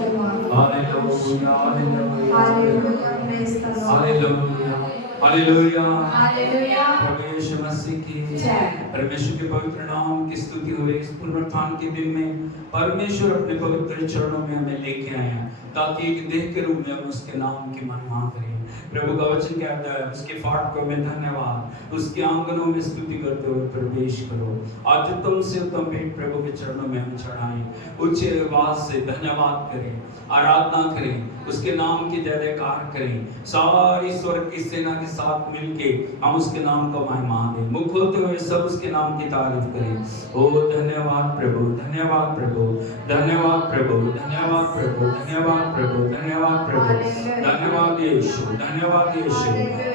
Hallelujah, hallelujah, Hallelujah, praise the Lord. hallelujah, hallelujah. Hallelujah. प्रभु यीशु मसीह की जय। परमेश्वर के पवित्र नाम की स्तुति हो। इस पुनरुत्थान के दिन में परमेश्वर अपने पवित्र चरणों में हमें लेके आए हैं ताकि एक देह के रूप में हम उसके नाम की महिमा करें। प्रभु का वचन कहता है उसके फाटकों में धन्यवाद, उसके आंगनों में स्तुति करते हुए प्रवेश करो। आज उत्तम से उत्तम भेंट प्रभु के चरणों में हम चढ़ाएं, उच्च आवाज से धन्यवाद करें, आराधना करें, उसके नाम की जय जयकार करें। सारी स्वर्ग की सेना के साथ मिलके हम उसके नाम को महिमा दें। मुख खोलते हुए सब उसके नाम की तारीफ करें। ओ धन्यवाद प्रभु, धन्यवाद प्रभु, धन्यवाद प्रभु, धन्यवाद प्रभु, धन्यवाद प्रभु, धन्यवाद प्रभु, धन्यवाद यीशु, धन्यवाद यीशु,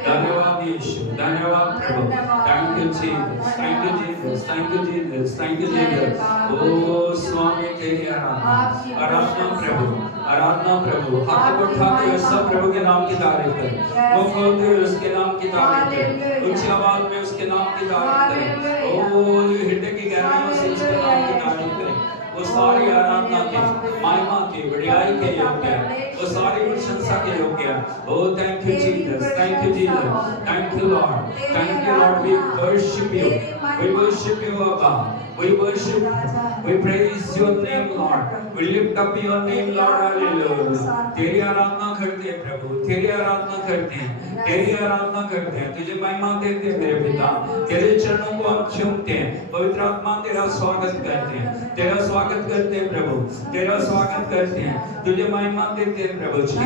धन्यवाद यीशु, धन्यवाद प्रभु। Thank you Jesus, thank you Jesus, thank you Jesus, thank you Jesus. ओ स्वामी तेरी आराधना, आराधना प्रभु, आराधना प्रभु। हाथ उठाते हुए सब प्रभु के नाम की तारीफ करें, मुख खोलते हुए उसके नाम की तारीफ करें, ऊंची आवाज में उसके नाम की तारीफ करें। ओ हृदय की गहराइयों से उसके नाम की तारीफ करें। वो सारी आराधना के, महिमा के, बड़ाई के योग्य है, वो सारी प्रशंसा के योग्य है। ओ thank you Jesus, thank you Jesus, thank you Lord, thank you Lord. We worship you, we worship you, Abba. We worship, we praise your name, Lord. We lift up your name, Lord. Hallelujah. तेरी आराधना करते हैं प्रभु, तेरी आराधना करते हैं, तेरी आराधना करते हैं, तुझे महिमा देते हैं मेरे पिता। तेरे चरणों को हम चूमते हैं, पवित्र आत्मा तेरा स्वागत करते हैं, तेरा स्वागत करते हैं प्रभु, तेरा स्वागत करते हैं, तुझे महिमा देते हैं प्रभु जी।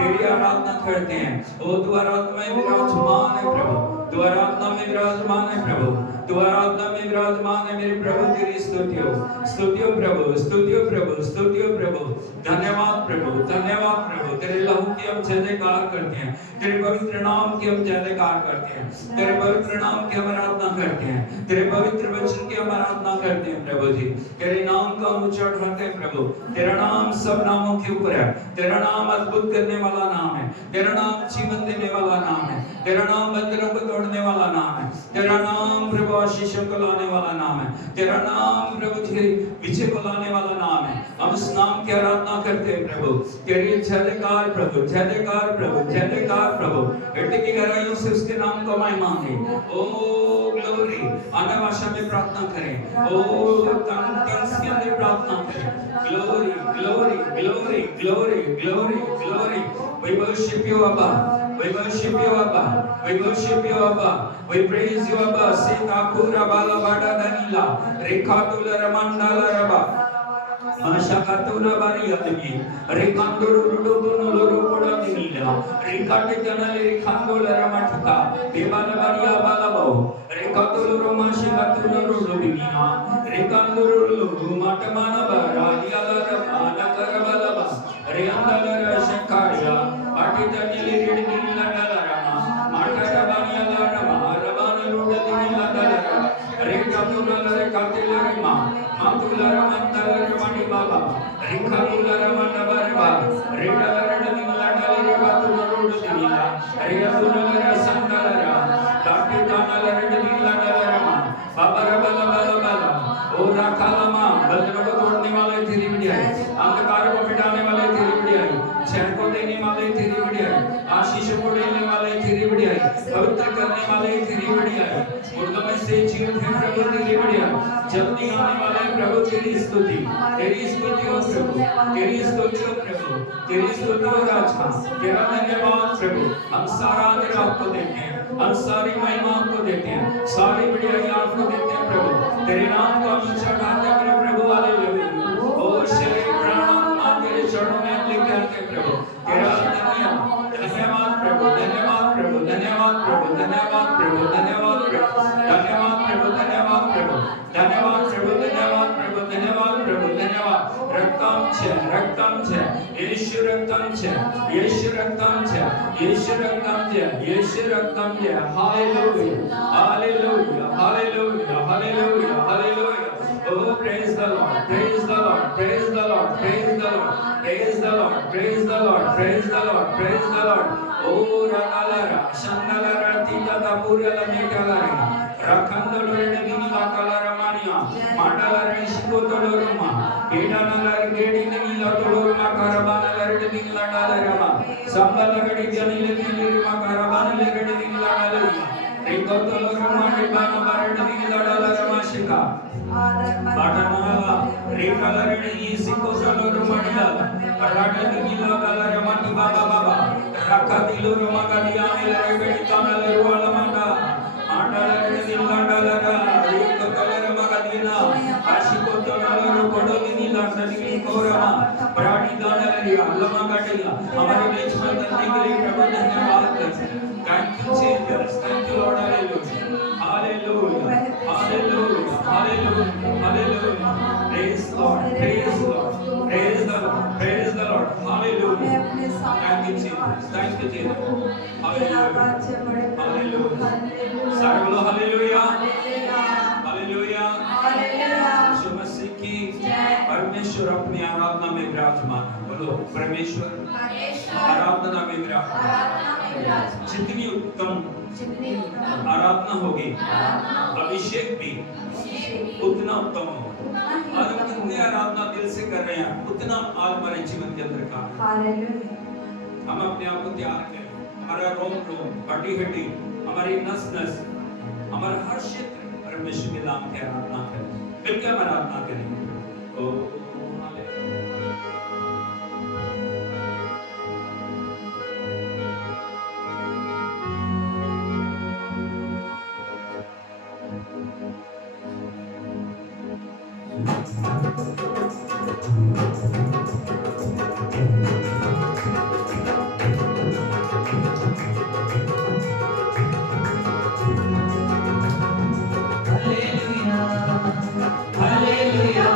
तेरी आराधना करते हैं। ओ तू आराधना में विराजमान है प्रभु, तू आराधना में विराजमान है प्रभु, तू आराधना में विराजमान है मेरे प्रभु। तेरी स्तुतियो, स्तुतियो प्रभु, स्तुतियो प्रभु, स्तुतियो प्रभु। धन्यवाद प्रभु, धन्यवाद प्रभु। तेरे लहू की हम जय जयकार करते हैं, तेरे पवित्र नाम की हम जय जयकार करते हैं, तेरे पवित्र नाम की हम आराधना करते हैं, तेरे पवित्र वचन की हम आराधना करते हैं प्रभु जी। तेरे नाम का हम ऊंचा उठाते हैं प्रभु। तेरा नाम सब नामों के ऊपर है, तेरा नाम अद्भुत करने वाला नाम है, तेरा नाम जीवन देने वाला नाम है, तेरा नाम बंधनों को तोड़ने वाला नाम है, तेरा नाम प्रभु आशीषों को लाने वाला नाम है, तेरा नाम प्रभु जी विजय को लाने वाला नाम है। हम उस नाम की आराधना करते हैं प्रभु। तेरी जय जयकार प्रभु, जय जयकार प्रभु, जय जयकार प्रभु। हृदय की गहराइयों से उसके नाम को महिमा दें। ओ ग्लोरी, अन्य भाषा में प्रार्थना करें, ओ टंग्स के अंदर प्रार्थना करें। Glory, glory, glory, glory, glory, glory. We worship you, Abba. We worship you, Abba. We worship you, Abba. We praise you, Abba. Setakura bala bada danila, rekatula ramandala raba, mashakatula bariya degi, rekanduru rudunu luru koda danila, rekate janale rekandula ramatuka, bebala bariya bala bao, rekatulu romashikatulu rudubina, rekanduru luru matamana bara, yala ramana karabala ba, reyandala rashakaya, patitanili redinila dalarama, matarabaniya dalarama, rabana rudinila dalarama, rekatula rekatila rima, matula ramandala ramani baba, rekatula ramana barba, redala redinila dalarama, matula rudinila, reyatula rasandala, patitanala redinila dalarama, babara bala bala bala, ora kalama, बंधनों को तोड़ने वाले तेरी विड़िया है, अंधकार को मिटाने वाले तेरी विड़िया है, चैन को देने वाले तेरी विड़िया है, आशीष को देने वाले तेरी विड़िया है, पवित्र करने वाले तेरी विड़िया है, मुर्दों में से जीवित है प्रभु तेरी विड़िया है, जल्दी आने वाले प्रभु तेरी स्तुति हो प्रभु, तेरी स्तुति हो प्रभु, तेरी स्तुति हो राजा, तेरा धन्यवाद प्रभु। हम सारा आदर आपको देते हैं, हम सारी महिमा आपको देते हैं, सारी बढ़ियाई आपको देते हैं प्रभु। तेरे नाम को हम ऊंचा गाते हैं प्रभु। हालेलुया। ओ शरीर प्राण आत्मा तेरे चरणों में हम लेके आते हैं प्रभु। तेरा धन्यवाद प्रभु, धन्यवाद प्रभु, धन्यवाद प्रभु, धन्यवाद प्रभु, धन्यवाद प्रभु, धन्यवाद प्रभु, धन्यवाद प्रभु, धन्यवाद प्रभु, धन्यवाद प्रभु, धन्यवाद प्रभु, धन्यवाद। रक्तम छे, रक्तम छे, यीशु रक्तम छे, यीशु रक्तम छे, यीशु रक्तम छे, यीशु रक्तम छे। Hallelujah, hallelujah, hallelujah, hallelujah, hallelujah. Oh, praise the Lord, praise the Lord, praise the Lord, praise the Lord, praise the Lord, praise the Lord, praise the Lord, praise the Lord. Oh, Ragalara, Shandalara, Tita Tapura, Mekalara, Rakandolore, Nina Kalara Mania, Mandala, Shikotoloruma, Edana, Gedi, Nila Toloruma, Karaba. लाडालरमा संबलगड़ी जनिले दिलिरमा करबानले गड़ी दिलाडालरिया रेकोतलोरमा निबाना बारड दिलाडालरमा शिका बाटानाला रेकालरडी सिकोसलोरमा दिलाला karate दिलाडालरमा बाबा बाबा रखा दिलोरमा कदिया मेलगड़ी तमलरुवालमंडा आंडालरडी दिलाडालरा रेकोतलोरमा कदिना आशिकोतलोरमा कोडोलिनी लाडनी कोरमा प्राणी दानलरिया लमा कटिया हमारे बीच में करने के लिए प्रभु धन्यवाद करते हैं thank you Jesus thank you Lord hallelujah hallelujah hallelujah hallelujah praise Lord praise Lord praise the Lord hallelujah thank you Jesus hallelujah hallelujah सारे बोलो हालेलुया हालेलुया यीशु मसीह की परमेश्वर अपनी आराधना में विराजमान है बोलो परमेश्वर आराधना में विराजमान जितनी उत्तम आराधना होगी अभिषेक भी उतना उत्तम होगा और हम जितनी आराधना दिल से कर रहे हैं उतना आज हमारे जीवन के अंदर काम हम अपने आप को तैयार करें हमारा रोम रोम हड्डी हड्डी हमारी नस नस हमारा हर क्षेत्र परमेश्वर के नाम की आराधना करें मिलकर हम आराधना करेंगे ओ हालेलुया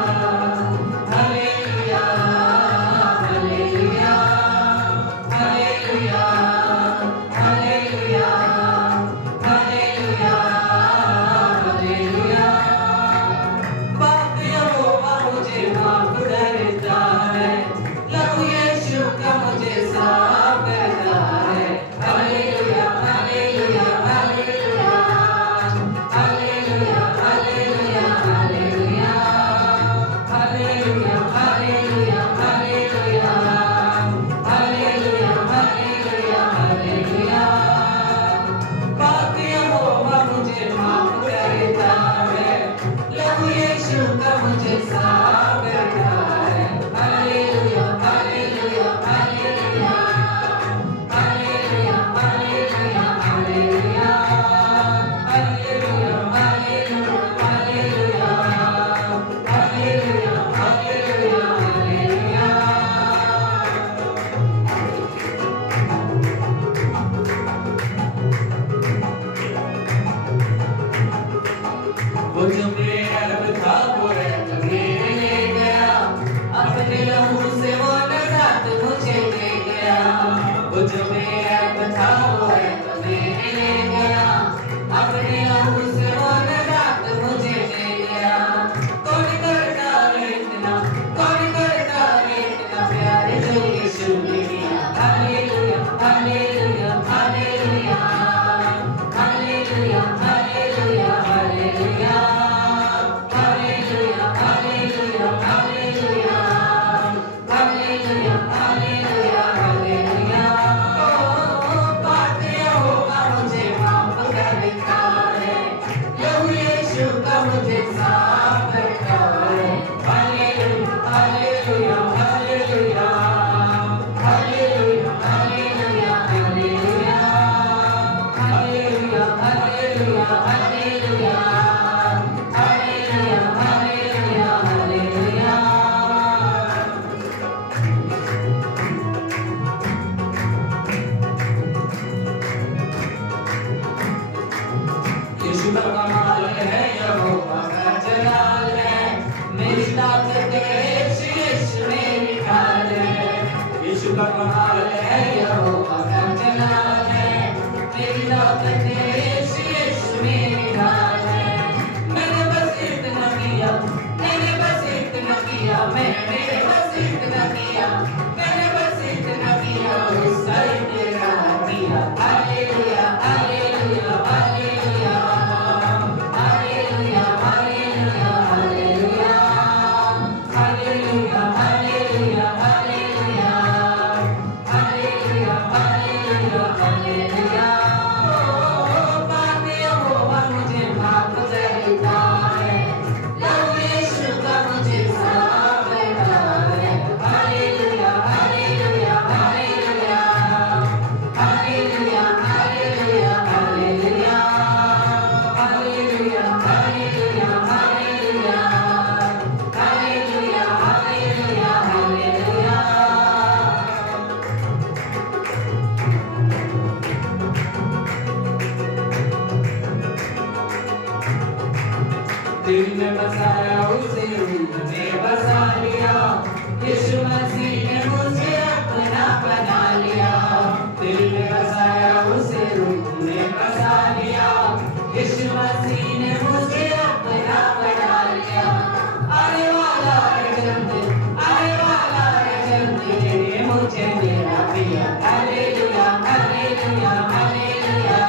मुझे मेरा पिया hallelujah hallelujah hallelujah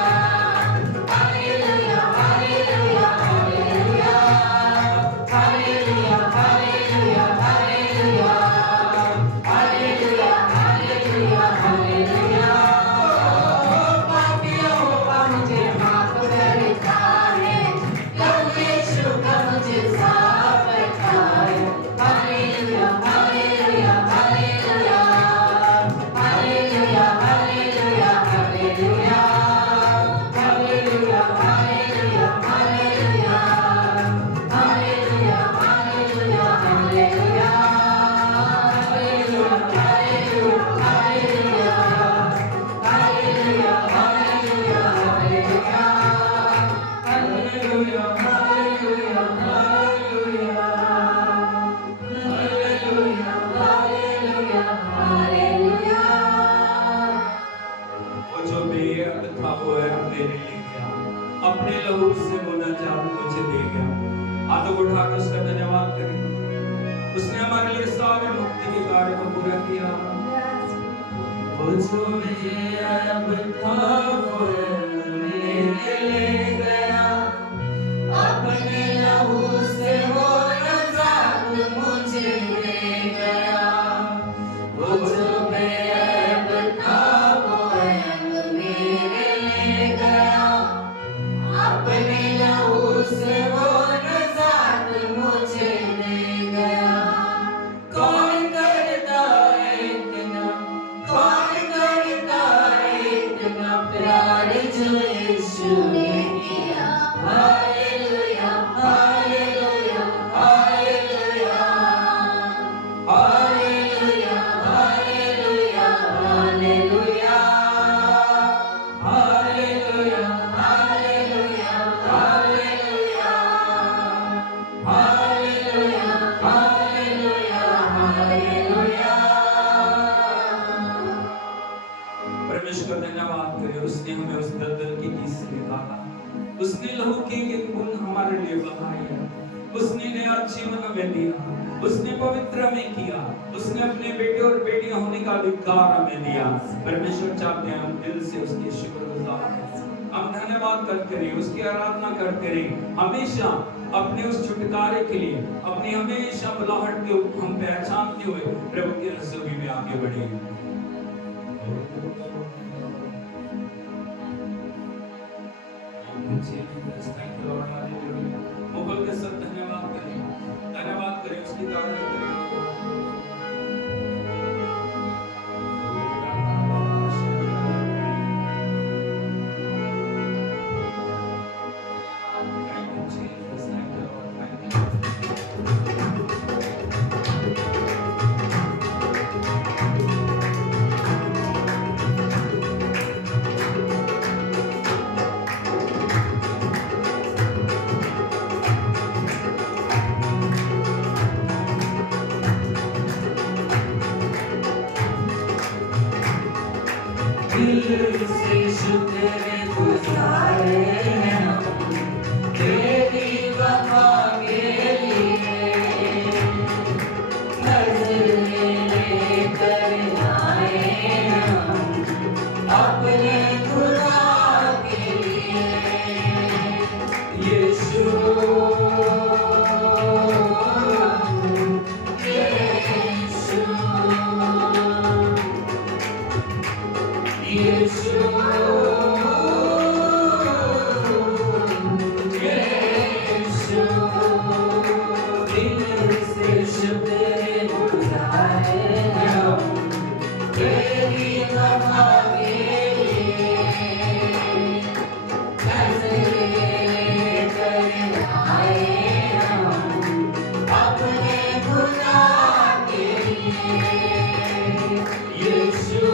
hallelujah hallelujah hallelujah hallelujah hallelujah hallelujah hallelujah hallelujah hallelujah पापियों का मुझे माफ करता है प्रभु यीशु का मुझे साफ करता है hallelujah hallelujah hallelujah hallelujah hallelujah hallelujah hallelujah hallelujah hallelujah hallelujah hallelujah hallelujah वो जो बेअर्थ था वो है मेरे लिए गया, अपने लहू से वो नजात मुझे दे गया। हाथों को उठा के उसका धन्यवाद करें। उसने हमारे लिए सारे मुक्ति के कार्य को पूरा किया। वो जो बेअर्थ था वो है मेरे लिए गया, अपने लहू से वो नजात मुझे दे गया वो जो बेअब था वो ऐब मेरे ले गया अपने लहू से वो नजात मुझे दे गया कौन करता है इतना प्यार जो यीशु ने किया hallelujah hallelujah hallelujah hallelujah hallelujah hallelujah hallelujah hallelujah hallelujah hallelujah hallelujah hallelujah परमेश्वर का धन्यवाद करें। उसने हमें उस दलदल की नींद से निकाला। उसने लहू की एक बूंद हमारे लिए बहाई है। उसने नया जीवन हमें दिया। उसने पवित्र हमें किया। उसने अपने बेटे और बेटियां होने का अधिकार हमें दिया। परमेश्वर चाहते हैं हम दिल से उसके शुक्रगुजार हैं। हम धन्यवाद करते रहे, उसकी आराधना करते रहे, हमेशा अपने उस छुटकारे के लिए अपनी हमेशा बुलाहट के हम पहचानते हुए प्रभु की रज़्क़ी में आगे बढ़े। मुगल के सब धन्यवाद करें उसकी तारीफ करें। Thank you, Jesus. Thank you, Lord. Thank दिल से शुक्र गुजारे हैं हम तेरी वफा के लिए नजर लेकर आए हैं हम अपने खुदा के लिए यीशु यीशु यीशु दिल से शुक्र गुजारे हैं हम तेरी वफा के लिए नज़र लेकर आए हम अपने खुदा के लिए यीशु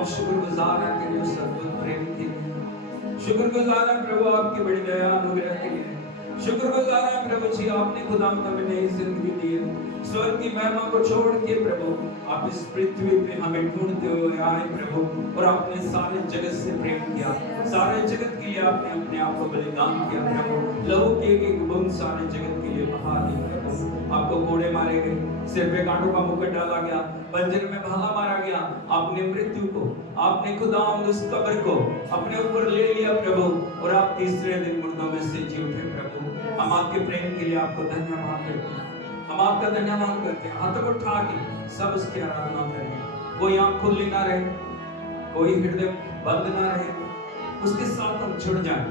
हम शुक्रगुजार हैं तेरे उस अद्भुत प्रेम के लिए। शुक्रगुजार हैं प्रभु आपकी बड़ी दया अनुग्रह के लिए। शुक्रगुजार हैं प्रभु जी आपने खुदा हमें नई जिंदगी दी है। स्वर्ग की महिमा को छोड़ के प्रभु आप इस पृथ्वी पे हमें ढूंढते हुए आए प्रभु, और आपने सारे जगत से प्रेम किया। सारे जगत के लिए आपने अपने आप को बलिदान किया प्रभु। लहू के एक बूंद सारे जगत के लिए बहा दी प्रभु। आपको कोड़े मारे गए, सिर पे कांटों का मुकुट डाला गया, बंजर में भाला मारा गया। आपने मृत्यु को, आपने खुदावंद उस कब्र को अपने ऊपर ले लिया प्रभु, और आप तीसरे दिन मुर्दों में से जी उठे प्रभु। हम आपके प्रेम के लिए आपको धन्यवाद करते हैं। हम आपका धन्यवाद करते हैं। हाथ उठा के सब उसकी आराधना करें। कोई आंख खुली ना रहे, कोई हृदय बंद ना रहे, उसके साथ हम जुड़ जाएं।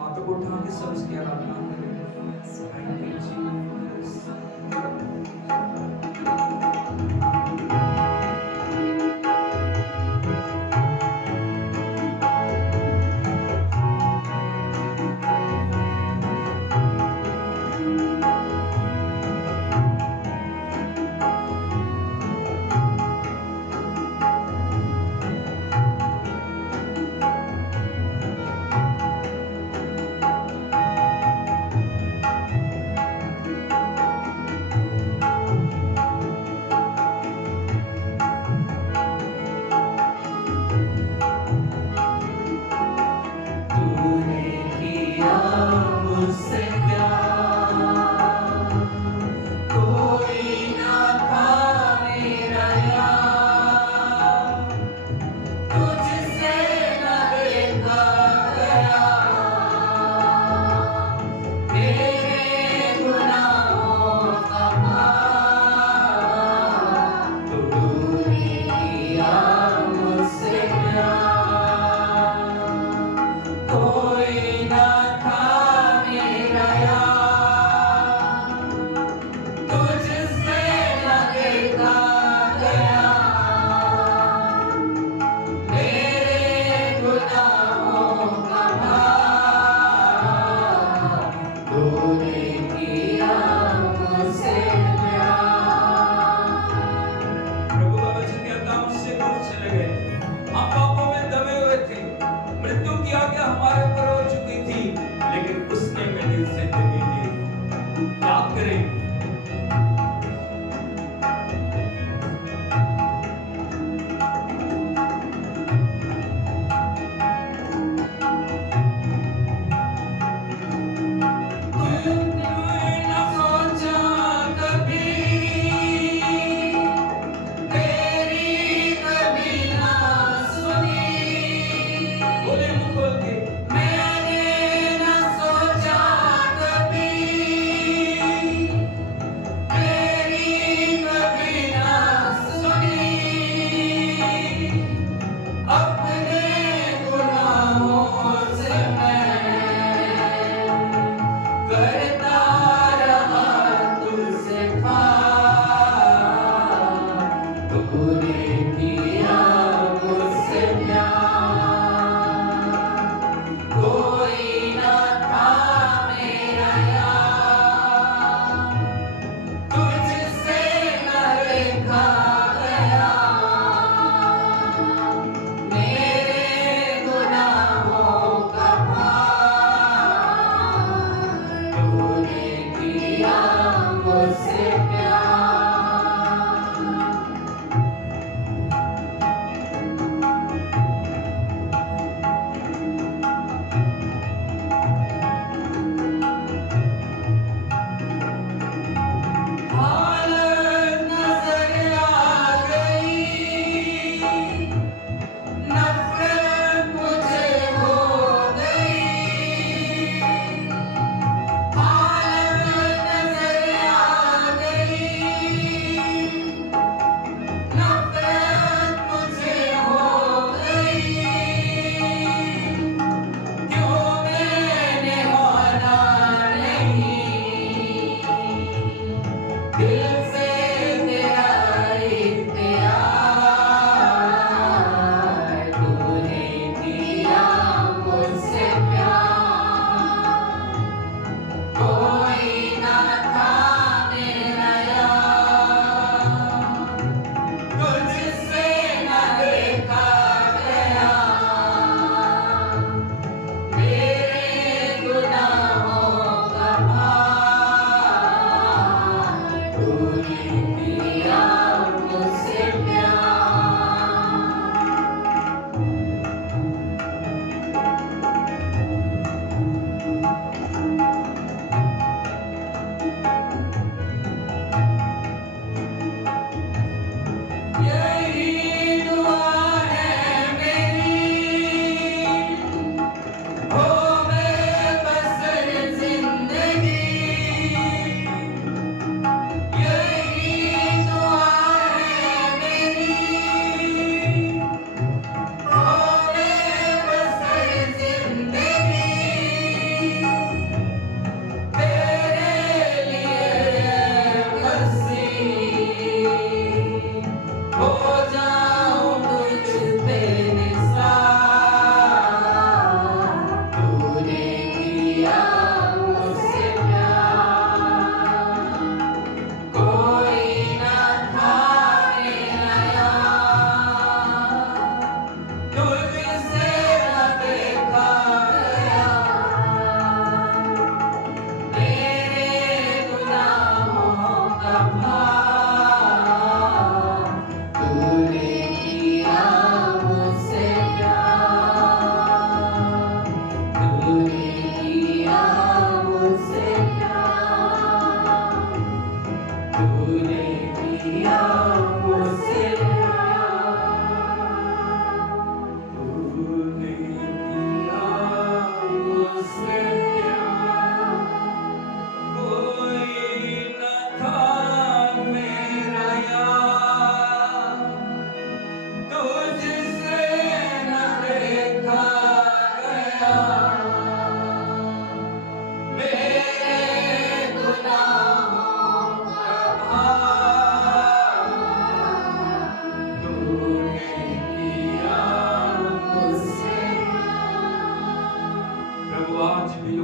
हाथ को उठा के सब उसकी आराधना करें। Thank you, Jesus.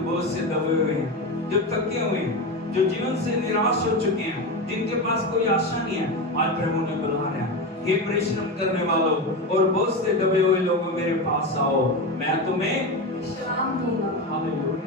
बोझ से दबे हुए हैं, जो थके हुए हैं, जो जीवन से निराश हो चुके हैं, जिनके पास कोई आशा नहीं है, आज प्रभु ने बुला रहा है, हे परिश्रम करने वालों और बोझ से दबे हुए लोगों मेरे पास आओ, मैं तुम्हें विश्राम दूंगा। Hallelujah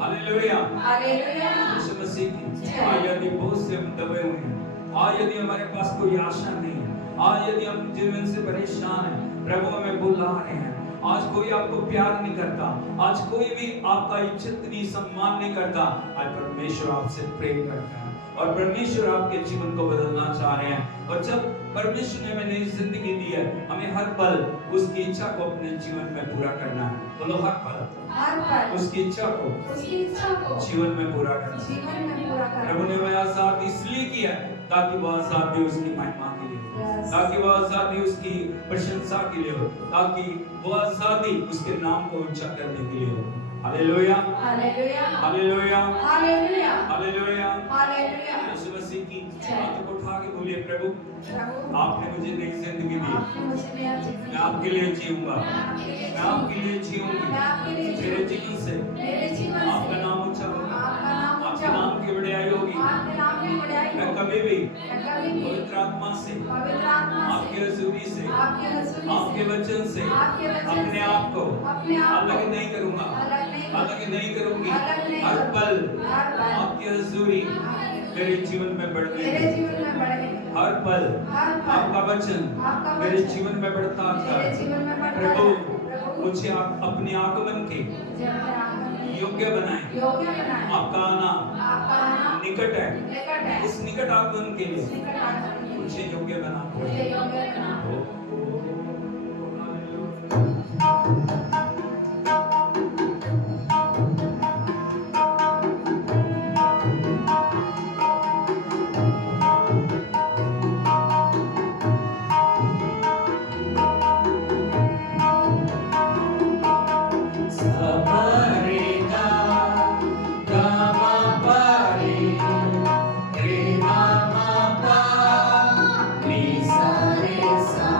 hallelujah hallelujah. Yeshu Masih की आज यदि बोझ से हम दबे हुए हैं, आज यदि हमारे पास कोई आशा नहीं है, आज यदि हम जीवन से परेशान हैं, प्रभु हमें बुला रहे हैं। आज कोई आपको प्यार नहीं करता, आज कोई भी आपका इज्जत नहीं, सम्मान नहीं करता, आज परमेश्वर आपसे प्रेम करता है और परमेश्वर आपके जीवन को बदलना चाह रहे हैं। और जब परमेश्वर ने हमें नई जिंदगी दी है, हमें हर पल उसकी इच्छा को अपने जीवन में पूरा करना है। बोलो हर पल उसकी इच्छा को जीवन में पूरा करना है। जीवन में पूरा करना। प्रभु ने हमें आजाद इसलिए किया है ताकि वो आजादी उसकी महिमा के लिए हो, Yes. ताकि वो आजादी उसकी प्रशंसा के लिए हो, ताकि वो आजादी उसके नाम को ऊंचा करने के लिए हो। Hallelujah hallelujah. Hallelujah hallelujah. Hallelujah. Hallelujah. Yeshu Masih की जय। हाथों को उठा के बोलिए, प्रभु प्रभु आपने मुझे नई जिंदगी दी, आपने मुझे नया जीवन मैं आपके लिए जीऊंगा, मैं मैं आपके लिए जीऊंगी, मैं आपके लिए मेरे जीवन से मेरे जीवन आपका से नाम ऊंचा होगा, आपका नाम आपके ऊंचा नाम की बड़ाई होगी। आपके नाम की बड़ाई मैं हो। कभी भी मैं कभी भी पवित्र आत्मा से, पवित्र आत्मा आपके से हजूरी से, आपके हजूरी आपके से वचन से आपके वचन अपने से आप को अपने आप अलग को नहीं करूंगा, अलग नहीं करूंगी। अलग नहीं हर पल हर पल आपकी हजूरी मेरे जीवन में बढ़ मेरे गई। जीवन में बढ़े। हर पल हर पल आपका वचन आपका मेरे वचन जीवन में बढ़ता आता मेरे है। जीवन में बढ़ता प्रभु है। प्रभु मुझे आप अपने आगमन के जब आप योग्य बनाएं। योग्य बनाए। आपका आना आपका नाम निकट है, निकट है। उस निकट आगमन के लिए निकट आगमन के लिए मुझे योग्य बना। मुझे योग्य बना। सपरेगा गामा पारे रे मामा पा नी सा रे सा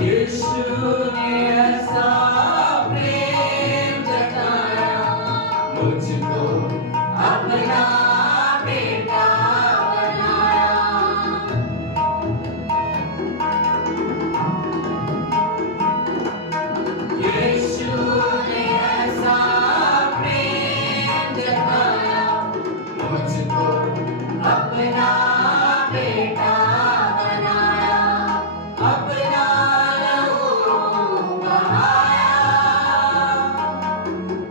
यीशु ने ऐसा प्रेम जताया, मुझको अपना बेटा बनाया। यीशु ने ऐसा प्रेम जताया, मुझको अपना बेटा बनाया, अपना लहू बहाया,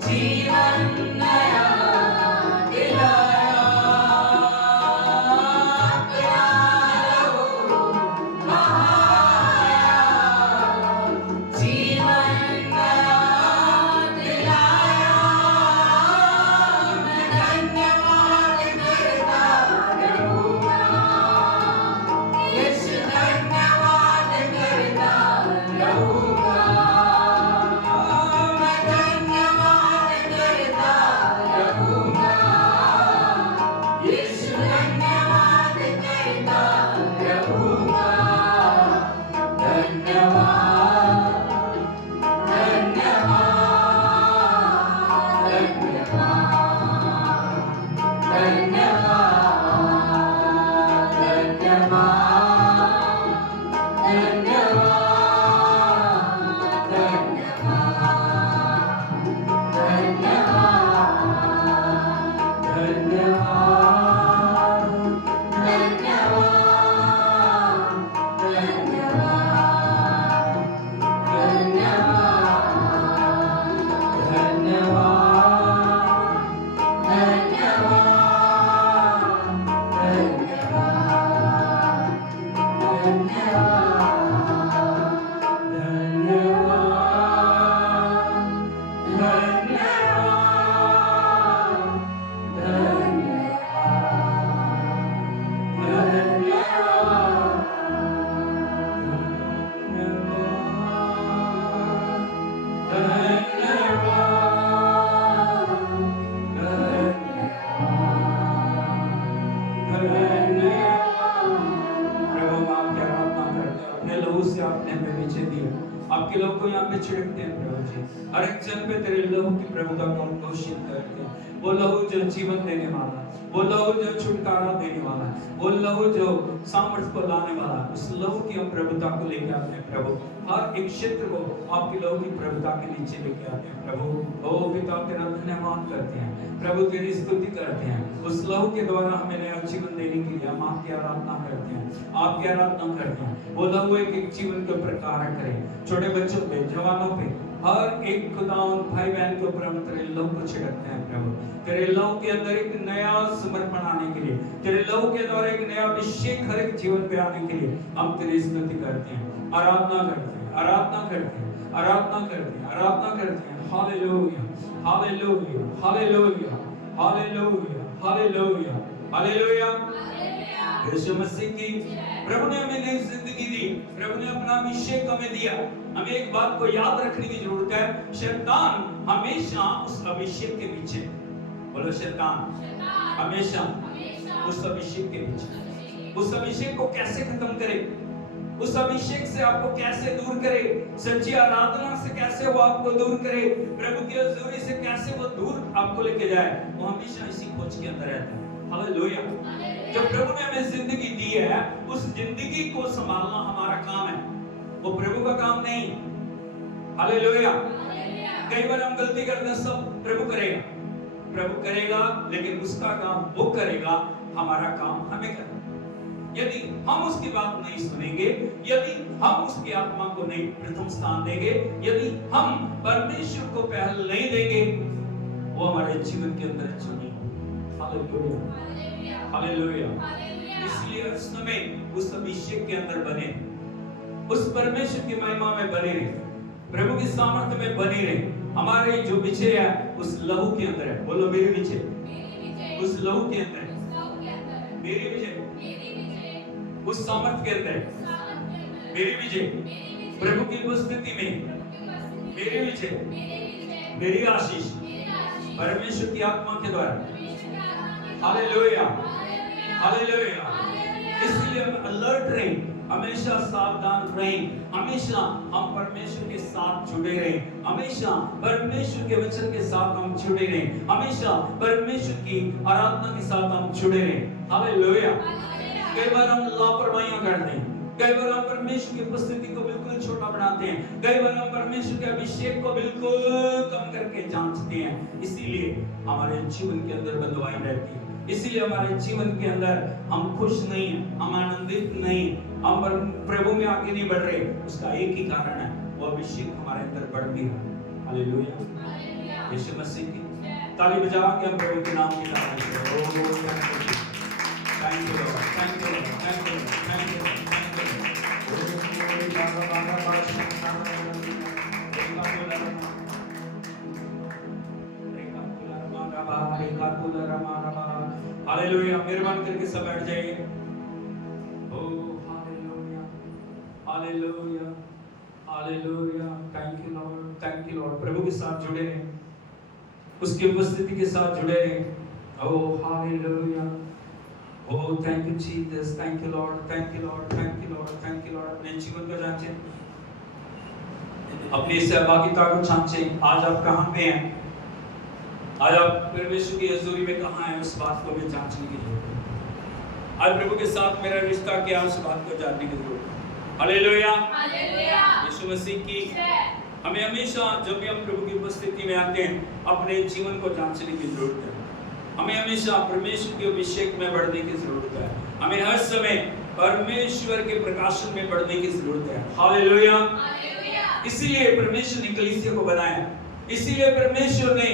जीवन नया दिलाया, अपना लहू बहाया, जीवन नया दिलाया। मैं धन्यवाद करता रहूँगा, यीशु धन्यवाद करता रहूँगा। मैं धन्यवाद करता रहूँगा, यीशु धन्यवाद करता रहूँगा। धन्यवाद, धन्यवाद, धन्यवाद, धन्यवाद, धन्यवाद, धन्यवाद, प्रभु हम आपकी आराधना करते हैं, अपने लहू से आपने हमें नीचे दिया, आपके लोग को यहाँ पे छिड़कते हैं प्रभु जी। हर एक जन पे तेरे लहू की प्रभुता को हम घोषित करते हैं। वो लहू जो जीवन देने वाला है, वो लहू जो छुटकारा देने वाला है, वो लहू जो सामर्थ्य को लाने वाला है, उस लहू की हम प्रभुता को लेके आते हैं प्रभु। हर एक क्षेत्र को आपके लहू की प्रभुता के नीचे लेके आते हैं प्रभु। ओ पिता तेरा धन्यवाद करते हैं प्रभु, तेरी स्तुति करते हैं। उस लहू के द्वारा हमें नया जीवन देने के लिए हम आपकी आराधना करते हैं, आपकी आराधना करते हैं। वो लहू एक एक जीवन के ऊपर कार्य करे, छोटे बच्चों पे, जवानों पे, हर एक खुदावन भाई बहन के ऊपर हम तेरे लहू को छिड़कते हैं प्रभु। तेरे लहू के अंदर एक नया समर्पण आने के लिए, तेरे लहू के द्वारा एक नया अभिषेक हर एक जीवन पे आने के लिए हम तेरी स्तुति करते हैं, आराधना करते हैं, आराधना करते हैं, आराधना करते हैं, आराधना करते हैं। Hallelujah, hallelujah, hallelujah, hallelujah, hallelujah, hallelujah. Yeshu Masih की प्रभु ने हमें नई जिंदगी दी, प्रभु ने अपना अभिषेक हमें दिया। हमें एक बात को याद रखने की जरूरत है, शैतान हमेशा उस अभिषेक के पीछे, बोलो शैतान हमेशा उस अभिषेक के पीछे। उस अभिषेक को कैसे खत्म करे, उस अभिषेक से आपको कैसे दूर करे, सच्ची आराधना से कैसे वो आपको दूर करे, प्रभु की हजूरी से कैसे वो दूर आपको लेके जाए, वो हमेशा इसी खोज के अंदर रहता है। हालेलुया। जब प्रभु ने हमें जिंदगी दी है, उस जिंदगी को संभालना हमारा काम है, वो प्रभु का काम नहीं। हालेलुया। कई बार हम गलती करते हैं, सब प्रभु करेगा, प्रभु करेगा, लेकिन उसका काम वो करेगा, हमारा काम हमें करना। यदि हम उसकी बात नहीं सुनेंगे, यदि हम उसकी आत्मा को नहीं प्रथम स्थान देंगे, यदि हम परमेश्वर को पहल नहीं देंगे, वो हमारे जीवन के अंदर चुनी। Hallelujah, hallelujah. इसलिए उस समय उस अभिषेक के अंदर बने, उस परमेश्वर की महिमा में बने रहे, प्रभु की सामर्थ्य में बने रहे। हमारे जो विजय है उस लहू के अंदर है, बोलो मेरी विजय उस लहू के अंदर है, मेरी विजय उस सामर्थ्य के अंदर है, मेरी विजय प्रभु की उपस्थिति में, मेरी विजय, मेरी आशीष परमेश्वर की आत्मा के द्वारा। Hallelujah, hallelujah. इसलिए हम अलर्ट रहें, हमेशा सावधान रहें, हमेशा हम परमेश्वर के साथ जुड़े रहें, हमेशा परमेश्वर के वचन के साथ हम जुड़े रहें, हमेशा परमेश्वर की आराधना के साथ हम जुड़े रहें। हालेलुया। कई बार हम लापरवाहियां करते हैं, कई बार हम परमेश्वर की उपस्थिति को बिल्कुल छोटा बनाते हैं, कई बार हम परमेश्वर के अभिषेक को बिल्कुल कम करके जांचते हैं, इसीलिए हमारे जीवन के अंदर बंधुआई रहती है, इसीलिए हमारे जीवन के अंदर हम खुश नहीं हैं, हम आनंदित नहीं, हम प्रभु में आगे नहीं बढ़ रहे। उसका एक ही कारण है, वो अभिषेक हमारे अंदर बढ़ नहीं रहा। हालेलुया। यीशु मसीह की ताली बजा के हम प्रभु के नाम की तारीफ करें। Thank you Lord, thank you Lord, thank you Lord, thank you Lord, thank you Lord. Hallelujah. मेहरबान करके सब बैठ जाइए। ओ hallelujah, hallelujah, hallelujah. Thank you Lord, thank you Lord. प्रभु के साथ जुड़े रहें, उसकी उपस्थिति के साथ जुड़े रहें। ओ हालेलुया, ओ thank you Jesus, thank you Lord, thank you Lord, thank you Lord, thank you Lord. अपने जीवन को जांचें, अपनी सहभागिता को जांचें। आज आप कहाँ पे हैं, आज आप परमेश्वर की हजूरी में कहाँ हैं, उस बात को हमें जांचने की जरूरत है। आज प्रभु के साथ मेरा रिश्ता क्या है, उस बात को जानने की जरूरत है। Hallelujah, hallelujah. यीशु मसीह की हमें हमेशा जब भी हम प्रभु की उपस्थिति में आते हैं, अपने जीवन को जांचने की जरूरत है। हमें हमेशा परमेश्वर के अभिषेक में बढ़ने की जरूरत है। हमें हर समय परमेश्वर के प्रकाशन में बढ़ने की जरूरत है। Hallelujah, hallelujah. इसीलिए परमेश्वर ने कलीसिया को बनाया, इसीलिए परमेश्वर ने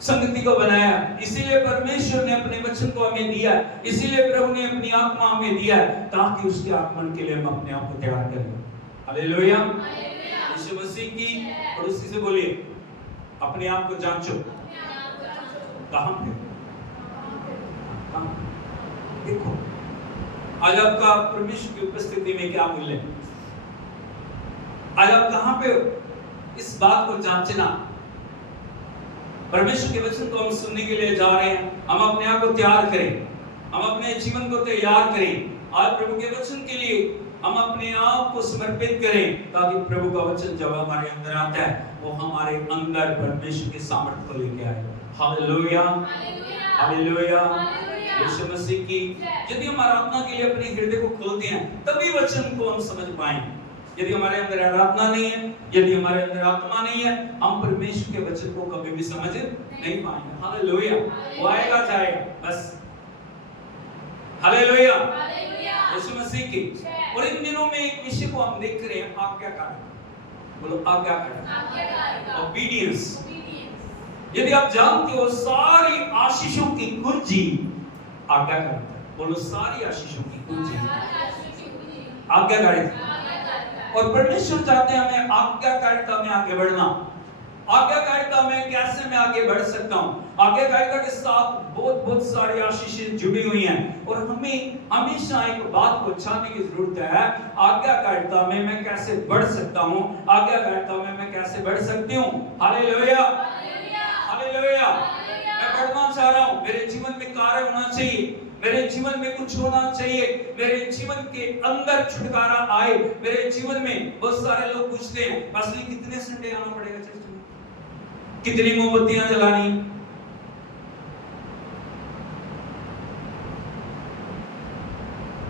संगति को बनाया, इसीलिए परमेश्वर ने अपने वचन को हमें दिया, इसीलिए प्रभु ने अपनी आत्मा हमें दिया, ताकि उसके आगमन के लिए हम अपने आप को तैयार करें। Hallelujah, hallelujah. यीशु मसीह की पड़ोसी से बोलिए, अपने आप को जांचो। कहां पे? देखो आज आपका परमेश्वर की उपस्थिति में क्या मूल्य है, आज आप कहां पे हो, इस बात को जांचना। परमेश्वर के वचन को हम सुनने के लिए जा रहे हैं, हम अपने आप को तैयार करें, हम अपने जीवन को तैयार करें। आज प्रभु के वचन के लिए हम अपने आप को समर्पित करें, ताकि प्रभु का वचन जब हमारे अंदर आता है, वो हमारे अंदर परमेश्वर के सामर्थ्य को लेके आए। Hallelujah, hallelujah. यीशु मसीह की यदि हम आराधना के लिए अपने हृदय को खोलते हैं, तभी वचन को हम समझ पाएंगे। यदि हमारे अंदर आराधना नहीं है, यदि हमारे अंदर आत्मा नहीं है, हम परमेश्वर के वचन को कभी भी समझ नहीं पाएंगे। हालेलुया, वो आएगा जाएगा बस। हालेलुया, यीशु मसीह की। और इन दिनों में एक विषय को हम देख रहे हैं, आज्ञाकारी। बोलो आज्ञाकारी, ओबीडियंस। यदि आप जानते हो, सारी आशीषों की कुंजी आज्ञाकारिता। बोलो सारी आशीषों की कुंजी आज्ञाकारिता। और परमेश्वर चाहते हैं हमें आज्ञाकारिता में आगे बढ़ना। आज्ञाकारिता में कैसे मैं आगे बढ़ सकता हूँ? आज्ञाकारिता के साथ बहुत सारी आशीषें जुड़ी हुई हैं, और हमें हमेशा एक बात को जानने की जरूरत है, आज्ञाकारिता में मैं कैसे बढ़ सकता हूँ, आज्ञाकारिता में मैं कैसे बढ़ सकती हूँ। Hallelujah, hallelujah. मैं बढ़ना चाह रहा हूँ, मेरे जीवन में कार्य होना चाहिए, मेरे जीवन में कुछ होना चाहिए, मेरे जीवन के अंदर छुटकारा आए। मेरे जीवन में बहुत सारे लोग पूछते हैं, असली कितने संडे आना पड़ेगा चर्च में, कितनी मोमबत्तियां जलानी,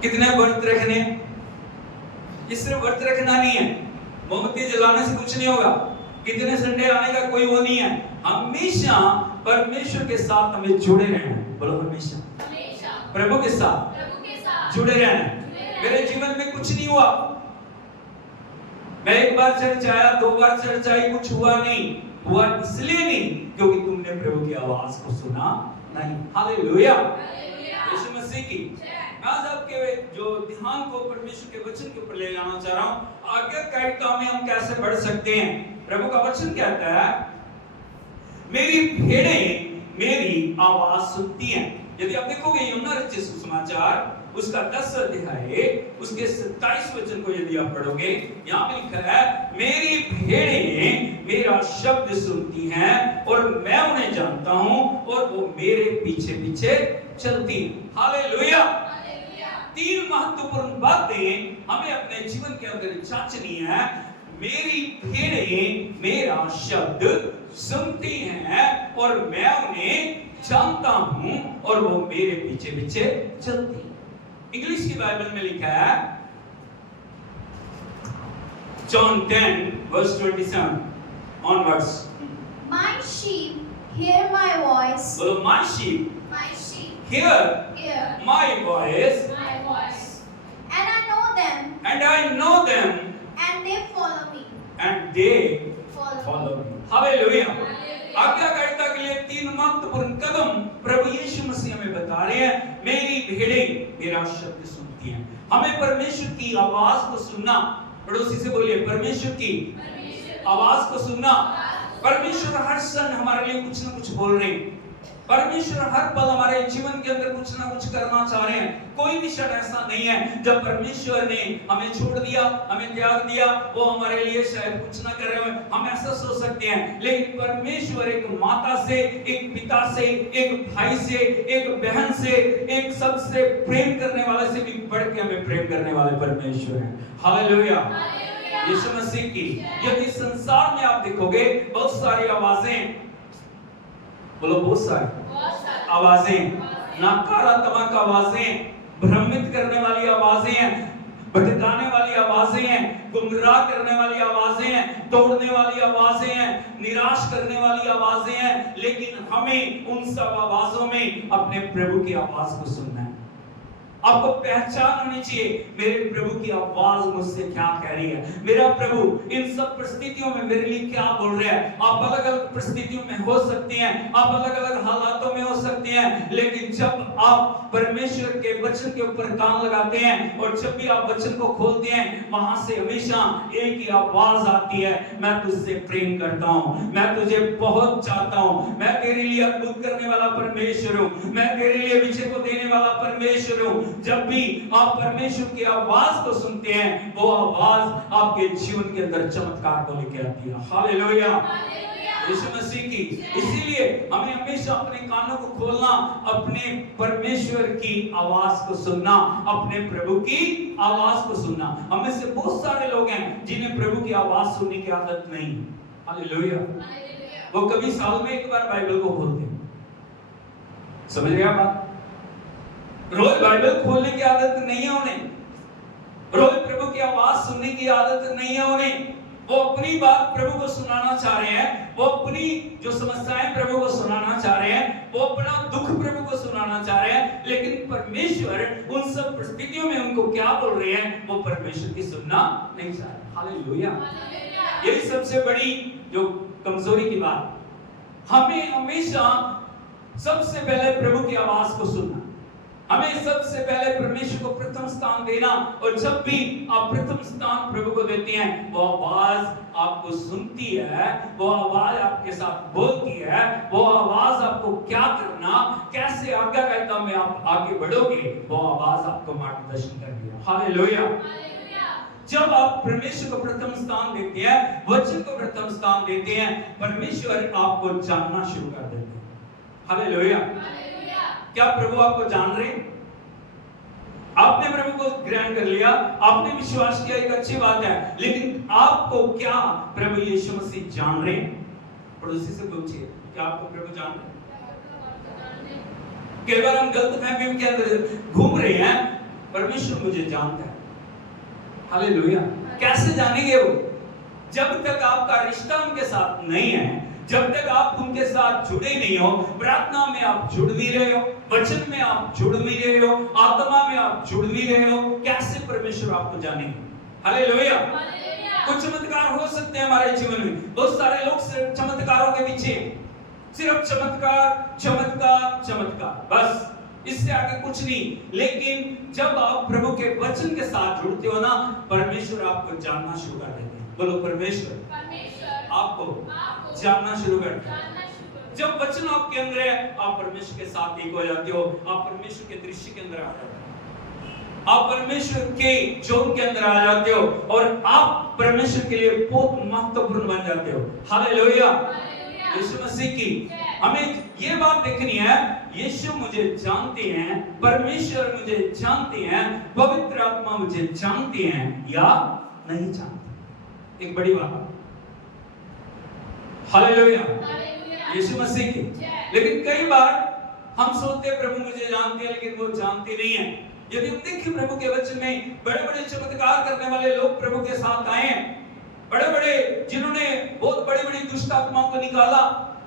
कितने व्रत रखने। ये सिर्फ व्रत रखना नहीं है, मोमबत्ती जलाने से कुछ नहीं होगा, कितने संडे आने का कोई वो नहीं है। हमेशा परमेश्वर के साथ हमें जुड़े रहना है। बोलो हमेशा प्रभु के साथ जुड़े रहना। मेरे जीवन में कुछ नहीं हुआ, मैं एक बार चर्च आया, 2 बार चर्च आई, कुछ हुआ नहीं। हुआ इसलिए नहीं क्योंकि तुमने प्रभु की आवाज को सुना नहीं। हालेलुया, यीशु मसीह की। आज आपके जो ध्यान को परमेश्वर के वचन के ऊपर ले जाना चाह रहा हूं, आज्ञाकारिता में हम कैसे बढ़ सकते हैं। प्रभु का वचन कहता है, मेरी भेड़ें मेरी आवाज सुनती हैं। यदि आप देखोगे यूहन्ना रचित सुसमाचार उसका 10 अध्याय उसके 27 वचन को यदि आप पढ़ोगे, यहाँ पे लिखा है, मेरी भेड़ें मेरा शब्द सुनती हैं और मैं उन्हें जानता हूँ और वो मेरे पीछे पीछे चलती हैं। हालेलुया। 3 महत्वपूर्ण बातें हमें अपने जीवन के अंदर जांचनी है। मेरी भेड़ें मेरा शब्द सुनती हैं और मैं उन्हें जानता हूं और वो मेरे पीछे पीछे चलती हैं। इंग्लिश की बाइबल में लिखा है John 10 verse 27 onwards. My sheep hear my voice. बोलो my sheep My sheep hear hear my voice my voice. And I know them, and I know them and they follow me. and they Follow follow me. me. Hallelujah. Hallelujah. आज्ञाकारिता के लिए 3 महत्वपूर्ण कदम प्रभु यीशु मसीह हमें बता रहे हैं। मेरी भेड़ें मेरा शब्द सुनती हैं। हमें परमेश्वर की आवाज को सुनना, पड़ोसी से बोलिए परमेश्वर की आवाज को सुनना। परमेश्वर हर क्षण हमारे लिए कुछ ना कुछ बोल रहे हैं। परमेश्वर हर पल हमारे जीवन के अंदर कुछ ना कुछ करना चाह रहे हैं। कोई भी क्षण ऐसा नहीं है जब परमेश्वर ने हमें छोड़ दिया, हमें त्याग दिया, वो हमारे लिए शायद कुछ ना कर रहे हो। हम ऐसा सोच सकते हैं, लेकिन परमेश्वर एक माता से, एक पिता से, एक भाई से, एक बहन से, एक सबसे प्रेम करने वाले से भी बढ़ के हमें प्रेम करने वाले परमेश्वर हैं। हालेलुया। यीशु मसीह की यदि संसार में आप देखोगे बहुत सारी आवाजें, बोलो बहुत सारी आवाजें, नकारात्मक आवाजें, भ्रमित करने वाली आवाजें हैं, भटकाने वाली आवाजें हैं, गुमराह करने वाली आवाजें हैं, तोड़ने वाली आवाजें हैं, निराश करने वाली आवाजें हैं। लेकिन हमें उन सब आवाजों में अपने प्रभु की आवाज को सुनना है। आपको पहचान होनी चाहिए मेरे प्रभु की आवाज मुझसे क्या कह रही है। मेरा प्रभु इन सब परिस्थितियों में मेरे लिए क्या बोल रहा है। आप अलग अलग परिस्थितियों में हो सकते हैं, आप अलग अलग हालातों में हो सकते हैं, लेकिन जब आप परमेश्वर के वचन के ऊपर कान लगाते हैं और जब भी आप वचन को खोलते हैं, वहां से हमेशा एक ही आवाज आती है, मैं तुझसे प्रेम करता हूं, मैं तुझे बहुत चाहता हूं, मैं तेरे लिए अद्भुत करने वाला परमेश्वर हूं, मैं तेरे लिए विजय को देने वाला परमेश्वर हूं। जब भी आप परमेश्वर की आवाज को सुनते हैं, वो आवाज आपके जीवन के अंदर चमत्कार को लेकर आती है। हालेलुया। यीशु मसीह की। इसीलिए हमें हमेशा अपने कानों को खोलना, अपने परमेश्वर की आवाज को सुनना, अपने प्रभु की आवाज को सुनना। हमें से बहुत सारे लोग हैं जिन्हें प्रभु की आवाज सुनने की आदत नहीं। हालेलुया। वो कभी साल में एक बार बाइबल को खोलते हैं। समझ गया बात? रोज बाइबल खोलने की आदत नहीं है उन्हें, रोज प्रभु की आवाज सुनने की आदत नहीं है उन्हें। वो अपनी बात प्रभु को सुनाना चाह रहे हैं, वो अपनी जो समस्याएं प्रभु को सुनाना चाह रहे हैं, वो अपना दुख प्रभु को सुनाना चाह रहे हैं, लेकिन परमेश्वर उन सब परिस्थितियों में उनको क्या बोल रहे हैं, वो परमेश्वर की सुनना नहीं चाह रहे। हालेलुया। यही सबसे बड़ी जो कमजोरी की बात, हमें हमेशा सबसे पहले प्रभु की आवाज को सुनना, हमें सबसे पहले परमेश्वर को प्रथम स्थान देना। और जब भी आप प्रथम स्थान प्रभु को देते हैं, वो आवाज आपको सुनती है, वो आवाज आपके साथ बोलती है, वो आवाज आपको क्या करना, कैसे आज्ञाकारिता में आप आगे बढ़ोगे, वो आवाज आपको मार्गदर्शन करती है। हालेलुया। जब आप परमेश्वर को प्रथम स्थान देते हैं, वचन को प्रथम स्थान देते हैं, परमेश्वर आपको जानना शुरू कर देते हैं। हालेलुया। क्या प्रभु आपको जान रहे हैं? आपने प्रभु को ग्रहण कर लिया, आपने विश्वास किया, एक अच्छी बात है, लेकिन आपको क्या प्रभु यीशु मसीह जान रहे हैं? पड़ोसी से पूछिए, क्या आपको प्रभु जान रहे हैं? कई बार हम गलतफहमी के अंदर घूम रहे हैं, परमेश्वर मुझे जानता है। हालेलुया। कैसे जानेंगे वो? जब तक आपका रिश्ता उनके साथ नहीं है, जब तक आप उनके साथ जुड़े नहीं हो, प्रार्थना में आप जुड़ भी रहे हो, वचन में आप जुड़ भी रहे हो, आत्मा में आप जुड़ भी रहे हो, कैसे परमेश्वर आपको जानेंगे? हालेलुया। कुछ चमत्कार हो सकते हैं हमारे जीवन में, बहुत सारे लोग सिर्फ चमत्कारों के पीछे, सिर्फ चमत्कार चमत्कार चमत्कार, बस इससे आगे कुछ नहीं। लेकिन जब आप प्रभु के वचन के साथ जुड़ते हो ना, परमेश्वर आपको जानना शुरू कर देते हैं। बोलो परमेश्वर आपको जानना शुरू करते हैं। जब वचन आपके अंदर है, आप परमेश्वर के साथ एक हो जाते हो, आप परमेश्वर के दृश्य के अंदर आ जाते हो, आप परमेश्वर के जोन के अंदर आ जाते हो और आप परमेश्वर के लिए बहुत महत्वपूर्ण बन जाते हो। हालेलुया। यीशु मसीह की। हमें ये बात देखनी है, यीशु मुझे जानते हैं, परमेश्वर मुझे जानते हैं, पवित्र आत्मा मुझे जानते हैं या नहीं जानते। एक बड़ी बात। हालेलुया, यीशु मसीह की। लेकिन कई बार हम सोचते हैं प्रभु मुझे जानते हैं, लेकिन वो जानते नहीं है। यदि हम देखें प्रभु के वचन में, बड़े बड़े चमत्कार करने वाले लोग प्रभु के साथ आए हैं, बड़े बड़े जिन्होंने बहुत बड़ी बड़ी दुष्ट आत्माओं को निकाला,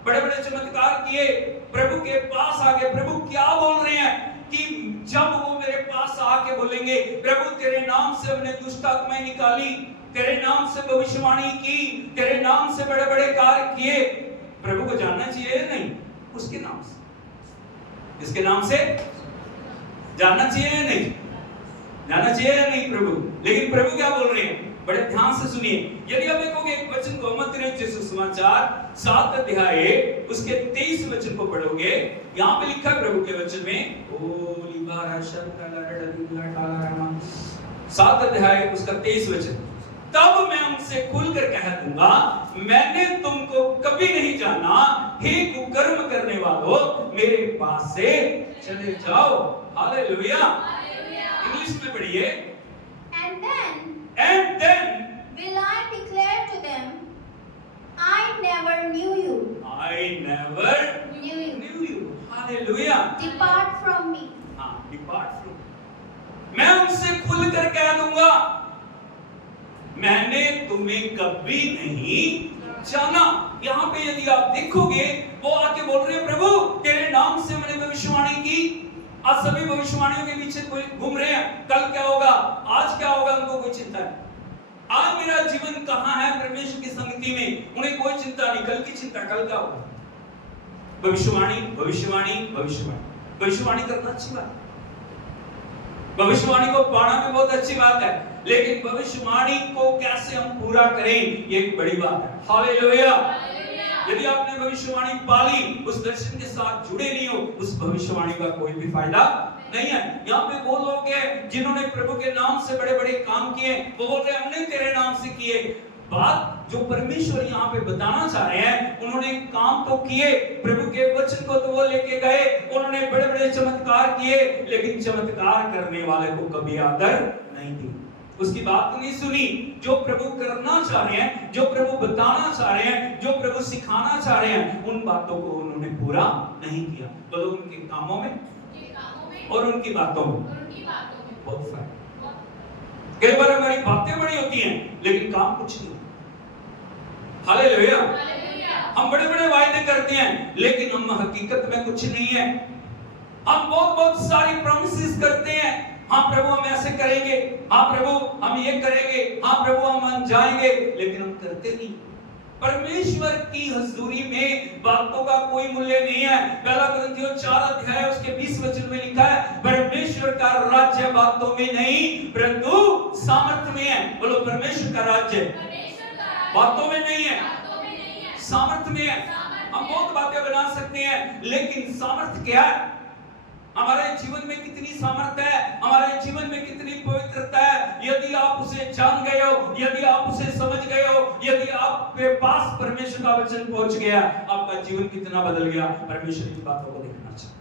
बड़े बड़े चमत्कार किए, प्रभु के पास आ गए। प्रभु क्या बोल रहे हैं कि जब वो मेरे पास आके बोलेंगे, प्रभु तेरे नाम से हमने दुष्ट आत्माएं निकाली, तेरे नाम से भविष्यवाणी की, तेरे नाम से बड़े बड़े कार्य किए, प्रभु को जानना चाहिए या नहीं? उसके नाम से, इसके नाम से जानना चाहिए या नहीं? जानना चाहिए या नहीं प्रभु? लेकिन प्रभु क्या बोल रहे हैं, बड़े ध्यान से सुनिए। यदि आप देखोगे एक वचन को, मत्ती सुसमाचार 7 अध्याय उसके 23 वचन को पढ़ोगे, यहाँ पे लिखा है प्रभु के वचन में, 7 अध्याय उसका 23 वचन, तब मैं उनसे खुलकर कह दूंगा, मैंने तुमको कभी नहीं जाना, हे कुकर्म करने वालों, मेरे पास से चले जाओ। हालेलुया। इंग्लिश में पढ़िए। And then will I declare to them, I never knew you. I never knew you. Hallelujah. Depart from me. हाँ, depart from me. मैं उनसे खुलकर कह दूंगा, मैंने तुम्हें कभी नहीं जाना। यहाँ पे यदि आप देखोगे, वो आके बोल रहे हैं, प्रभु तेरे नाम से मैंने भविष्यवाणी की। आज सभी भविष्यवाणियों के पीछे कोई घूम रहे हैं, कल क्या होगा, आज क्या होगा, उनको कोई चिंता नहीं। आज मेरा जीवन कहाँ है परमेश्वर की संगति में, उन्हें कोई चिंता नहीं। कल की चिंता, कल क्या होगा। भविष्यवाणी भविष्यवाणी भविष्यवाणी भविष्यवाणी करना अच्छी बात है, भविष्यवाणी को पाना भी बहुत अच्छी बात है, लेकिन भविष्यवाणी को कैसे हम पूरा करें, ये एक बड़ी बात है। हालेलुया। यदि आपने भविष्यवाणी पाली, उस दर्शन के साथ जुड़े नहीं हो, उस भविष्यवाणी का कोई भी फायदा नहीं है। यहाँ पे वो लोग हैं जिन्होंने प्रभु के नाम से बड़े बड़े काम किए, वो बोल रहे हमने तेरे नाम से किए। बात जो परमेश्वर यहाँ पे बताना चाह रहे हैं, उन्होंने काम तो किए, प्रभु के वचन को तो वो लेके गए, उन्होंने बड़े बड़े चमत्कार किए, लेकिन चमत्कार करने वाले को कभी आदर नहीं दी, उसकी बात नहीं सुनी। जो प्रभु करना चाह रहे हैं, जो प्रभु बताना चाह रहे हैं, जो प्रभु सिखाना चाह रहे हैं, उन बातों को उन्होंने पूरा नहीं किया। बोलो उनके कामों में और उनकी बातों में बहुत फर्क। कई बार हमारी बातें बड़ी होती हैं, लेकिन काम कुछ नहीं। हालेलुया। हम बड़े बड़े वायदे करते हैं, लेकिन हम हकीकत में कुछ नहीं है। हम बहुत सारी प्रॉमिसेस करते हैं, हाँ प्रभु हम ऐसे करेंगे, हाँ प्रभु हम ये करेंगे, हाँ प्रभु हम जाएंगे, लेकिन हम करते नहीं। परमेश्वर की हजूरी में बातों का कोई मूल्य नहीं है। पहला कुरिन्थियों 4 अध्याय उसके 20 वचन में लिखा है, परमेश्वर का राज्य बातों में नहीं परंतु सामर्थ्य में है। बोलो परमेश्वर का राज्य बातों में नहीं है, सामर्थ्य में है। हम बहुत बातें बना सकते हैं, लेकिन सामर्थ्य क्या है? हमारे जीवन में कितनी सामर्थ्य है, हमारे जीवन में कितनी पवित्रता है, यदि आप उसे जान गए हो, यदि आप उसे समझ गए हो, यदि आपके पास परमेश्वर का वचन पहुंच गया, आपका जीवन कितना बदल गया। परमेश्वर की बातों को देखना चाहिए।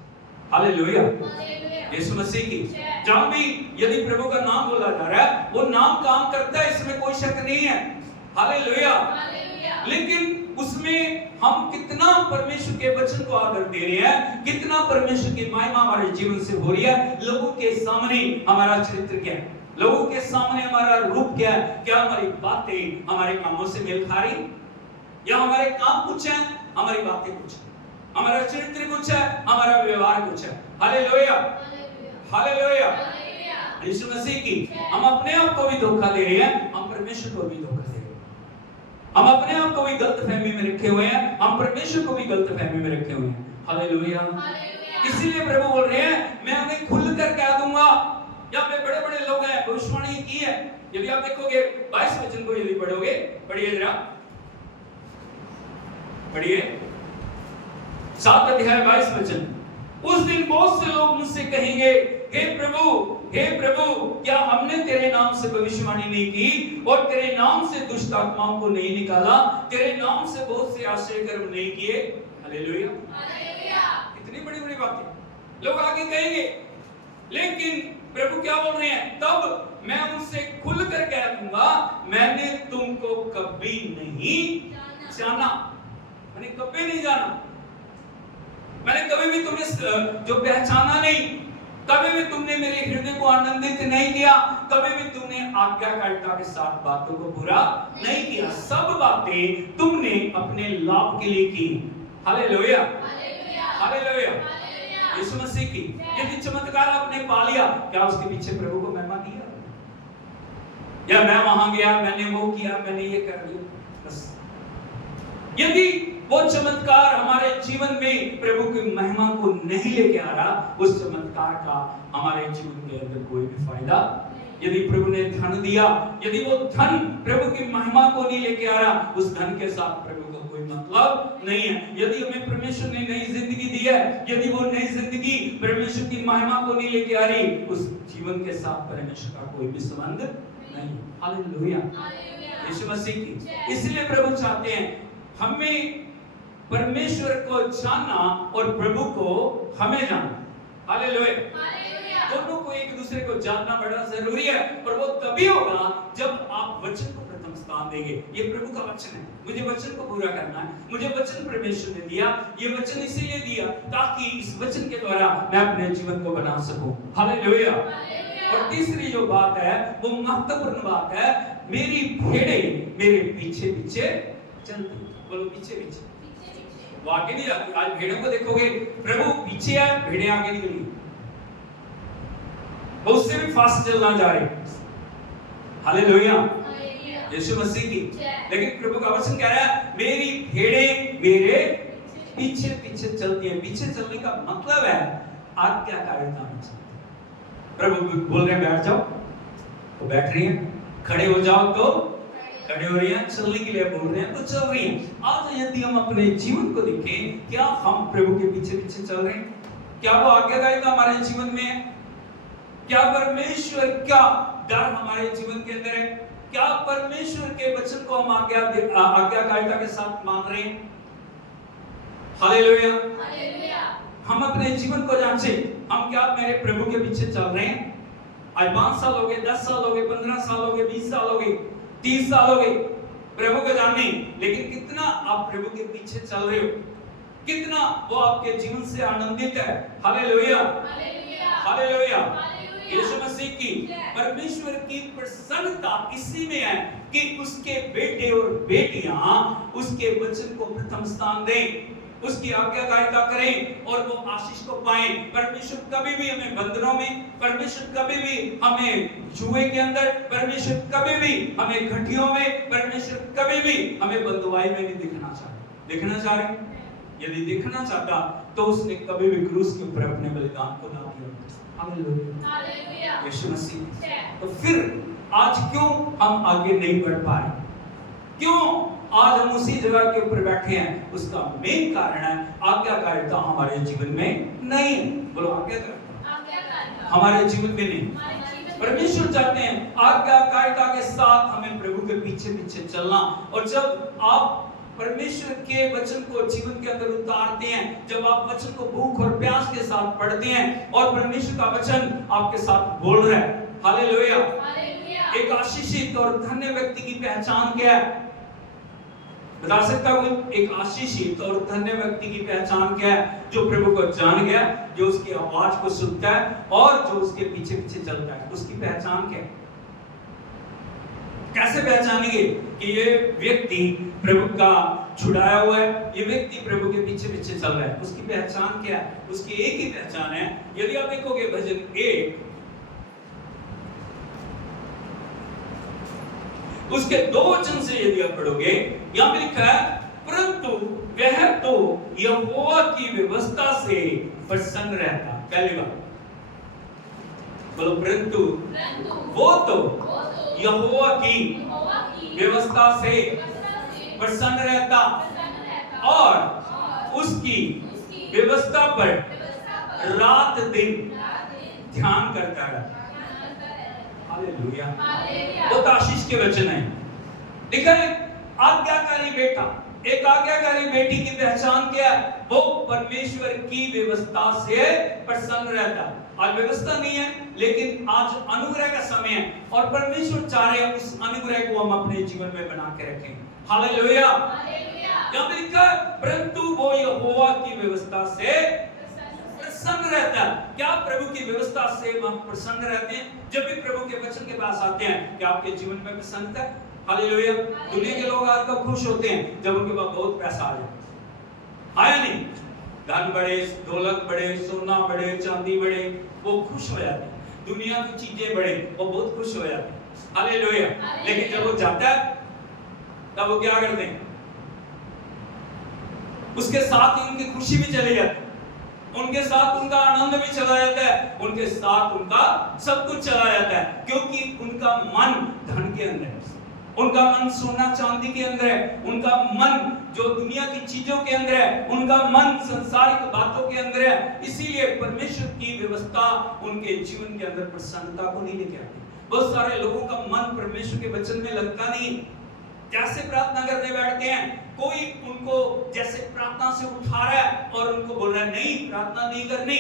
हालेलुया। यीशु मसीह की जहां भी यदि प्रभु का नाम बोला जा रहा है, वो नाम काम करता है, इसमें कोई शक नहीं है। हालेलुया। लेकिन उसमें हम कितना परमेश्वर के वचन को आदर दे रहे हैं, कितना परमेश्वर की महिमा हमारे जीवन से हो रही है, लोगों के सामने हमारा चरित्र क्या है, लोगों के सामने हमारा रूप क्या है, क्या हमारी बातें हमारे कामों से मेल खा रही, या हमारे काम कुछ है, हमारी बातें कुछ है, हमारा चरित्र कुछ है, हमारा व्यवहार कुछ है। हालेलुया। हालेलुया। यीशु मसीह की हम अपने आप को भी धोखा दे रहे हैं, हम परमेश्वर को भी धोखा दे रहे हैं। हम अपने आप को भी गलत फहमी में रखे हुए हैं, हम परमेश्वर को भी गलत फहमी में रखे हुए हैं। हालेलुया। इसीलिए प्रभु बोल रहे हैं, मैं उन्हें खुलकर कह दूंगा। यहाँ पे बड़े बड़े लोग हैं, भविष्यवाणी की है। यदि आप देखोगे 22 वचन को यदि पढ़ोगे, पढ़िए जरा, पढ़िए 7 अध्याय 22 वचन। उस दिन बहुत से लोग मुझसे कहेंगे, हे प्रभु हे प्रभु, क्या हमने तेरे नाम से भविष्यवाणी नहीं की और तेरे नाम से दुष्ट आत्माओं को नहीं निकाला, तेरे नाम से बहुत से आश्चर्य कर्म नहीं किए? हालेलुया, कितनी बड़ी बड़ी बातें लोग आगे कहेंगे। लेकिन प्रभु क्या बोल रहे हैं? तब मैं उनसे खुलकर कह दूंगा, मैंने तुमको कभी नहीं जाना। मैंने कभी नहीं जाना, मैंने कभी भी तुम्हें जो पहचाना नहीं, कभी भी तुमने मेरे हृदय को आनंदित नहीं किया, कभी भी तुमने आज्ञाकारिता के साथ बातों को पूरा नहीं किया। सब बातें तुमने अपने लाभ के लिए की। हालेलुया, हालेलुया, यीशु मसीह की। यदि चमत्कार आपने पा लिया, क्या उसके पीछे प्रभु को महिमा दिया? या मैं वहां गया, मैंने वो किया, मैंने ये कर लिया, बस। यदि वो चमत्कार हमारे जीवन में प्रभु की महिमा को नहीं लेके आ रहा, उस चमत्कार का हमारे जीवन के अंदर कोई भी फायदा। यदि प्रभु ने धन दिया, यदि वो धन प्रभु की महिमा को नहीं लेके आ रहा, उस धन के साथ प्रभु का कोई मतलब नहीं है। यदि हमें परमेश्वर ने नई जिंदगी दी है, यदि वो नई जिंदगी परमेश्वर की महिमा को नहीं लेके आ रही, उस जीवन के साथ परमेश्वर का कोई भी संबंध नहीं। हालेलुया, यीशु मसीह की। इसलिए प्रभु चाहते हैं हमें परमेश्वर को जानना और प्रभु को हमें जानना। हालेलुया, दोनों को एक दूसरे को जानना बड़ा जरूरी है। और वो तभी होगा जब आप वचन को प्रथम स्थान देंगे। ये प्रभु का वचन है, मुझे वचन को पूरा करना है, मुझे वचन परमेश्वर ने दिया। ये वचन इसीलिए दिया ताकि इस वचन के द्वारा मैं अपने जीवन को बना सकूं। हालेलुया। और तीसरी जो बात है वो महत्वपूर्ण बात है, मेरी भेड़ें मेरे पीछे पीछे चलती। बोलो पीछे पीछे, वो आगे नहीं जाती। आज भेड़ों को देखोगे, प्रभु पीछे है, भेड़ें आगे निकली, वो उससे भी फास्ट चलना जा रहे। हालेलुया, यीशु मसीह की। लेकिन प्रभु का वचन कह रहा है, मेरी भेड़ें मेरे पीछे पीछे चलती है। पीछे चलने का मतलब है आज्ञाकारिता में चलती। प्रभु बोल रहे हैं बैठ जाओ तो बैठ रही है, खड़े हो जाओ तो खड़े हो रही हैं, चलने के लिए बोल रहे हैं तो चल रही हैं। आज यदि हम अपने जीवन को देखें, क्या हम प्रभु के पीछे पीछे चल रहे हैं? क्या वो आज्ञाकारिता हमारे जीवन में है? क्या परमेश्वर का डर हमारे जीवन के अंदर है? क्या परमेश्वर के वचन को हम आज्ञाकारिता के साथ मान रहे हैं? हालेलुया, हम अपने जीवन को जांचें, हम क्या मेरे प्रभु के पीछे चल रहे हैं? आज 5 साल हो गए, 10 साल हो गए, 15 साल हो गए, 20 साल हो गए, 30 साल हो गए प्रभु को जानने, लेकिन कितना आप प्रभु के पीछे चल रहे हो? कितना वो आपके जीवन से आनंदित है? हालेलुया, हालेलुया, यीशु मसीह की। परमेश्वर की प्रसन्नता इसी में है कि उसके बेटे और बेटियां उसके वचन को प्रथम स्थान दें, उसकी आज्ञाकारिता करें और वो आशीष को पाएं। परमेश्वर कभी भी हमें बंधनों में, परमेश्वर कभी भी हमें जुए के अंदर, परमेश्वर कभी भी हमें घटियों में, परमेश्वर कभी भी हमें बंधुआई में नहीं दिखना चाहते। दिखना चाह रहे? यदि दिखना चाहता तो उसने कभी भी क्रूस के ऊपर अपने बलिदान को ना किया। हालेलुया, यीशु मसीह। तो फिर आज क्यों हम आगे नहीं बढ़ पा रहे? क्यों आज हम उसी जगह के ऊपर बैठे हैं? उसका मेन कारण है आज्ञाकारिता हमारे जीवन में नहीं है। बोलो आज्ञाकारिता हमारे जीवन में नहीं। परमेश्वर चाहते हैं आज्ञाकारिता के साथ हमें प्रभु के पीछे पीछे चलना। और जब आप परमेश्वर के वचन को जीवन के अंदर उतारते हैं, जब आप वचन को भूख और प्यास के साथ पढ़ते हैं और परमेश्वर का वचन आपके साथ बोल रहा है, हालेलुया, एक आशीषित और धन्य व्यक्ति की पहचान क्या है? बता सकता हूं एक आशीषित और धन्य व्यक्ति की पहचान क्या है? जो प्रभु को जान गया, जो उसकी आवाज को सुनता है और जो उसके पीछे पीछे चलता है। उसकी पहचान क्या है? कैसे पहचानेंगे कि ये व्यक्ति प्रभु का छुड़ाया हुआ है, ये व्यक्ति प्रभु के पीछे पीछे चल रहा है? उसकी पहचान क्या है? उसकी एक ही पहचान है। यदि आप देखोगे भजन 1 उसके 2 वचन से यदि आप पढ़ोगे, यहां पे लिखा है, परंतु वह तो यहोवा की व्यवस्था से प्रसन्न रहता। पहली बात बोलो, परंतु वो तो यहोवा की व्यवस्था से प्रसन्न रहता और उसकी व्यवस्था पर रात दिन ध्यान करता है। हालेलुया। हालेलुया। बहुत आशीष के वचन है। लिखा है आज्ञाकारी बेटा, एक आज्ञाकारी बेटी की पहचान क्या है? वो परमेश्वर की व्यवस्था से प्रसन्न रहता है। आज व्यवस्था नहीं है, लेकिन आज अनुग्रह का समय है और परमेश्वर चाह रहे हैं उस अनुग्रह को हम अपने जीवन में बना के रखें। हालेलुया। यहाँ पे लिखा है परंतु वो यहोवा की व्यवस्था से प्रसन्न रहता है। क्या प्रभु की व्यवस्था से हम प्रसन्न रहते हैं? जब भी प्रभु के वचन के पास आते हैं, क्या आपके जीवन में प्रसन्नता है? हालेलुया। दुनिया के लोग आज कब खुश होते हैं? जब उनके पास बहुत पैसा आ जाए। आया नहीं? धन बढ़े, दौलत बढ़े, सोना बढ़े, चांदी बढ़े, वो खुश हो जाते हैं। दुनिया की चीजें बढ़े, वो बहुत खुश हो जाते हैं। हालेलुया। लेकिन जब वो जाता है, तब वो क्या करते हैं? उसके साथ ही उनकी खुशी भी चली जाती है, उनके साथ उनका आनंद भी चला जाता है, उनके साथ उनका सब कुछ चला जाता है, क्योंकि उनका मन धन के अंदर है, उनका मन सोना चांदी के अंदर है, उनका मन जो दुनिया की चीजों के अंदर है, उनका मन संसारिक बातों के अंदर है। इसीलिए परमेश्वर की व्यवस्था उनके जीवन के अंदर प्रसन्नता को नहीं लेके आती। बहुत सारे लोगों का मन परमेश्वर के वचन में लगता नहीं। जैसे प्रार्थना करने बैठते हैं, कोई उनको जैसे प्रार्थना से उठा रहा है और उनको बोल रहा है नहीं प्रार्थना नहीं करनी।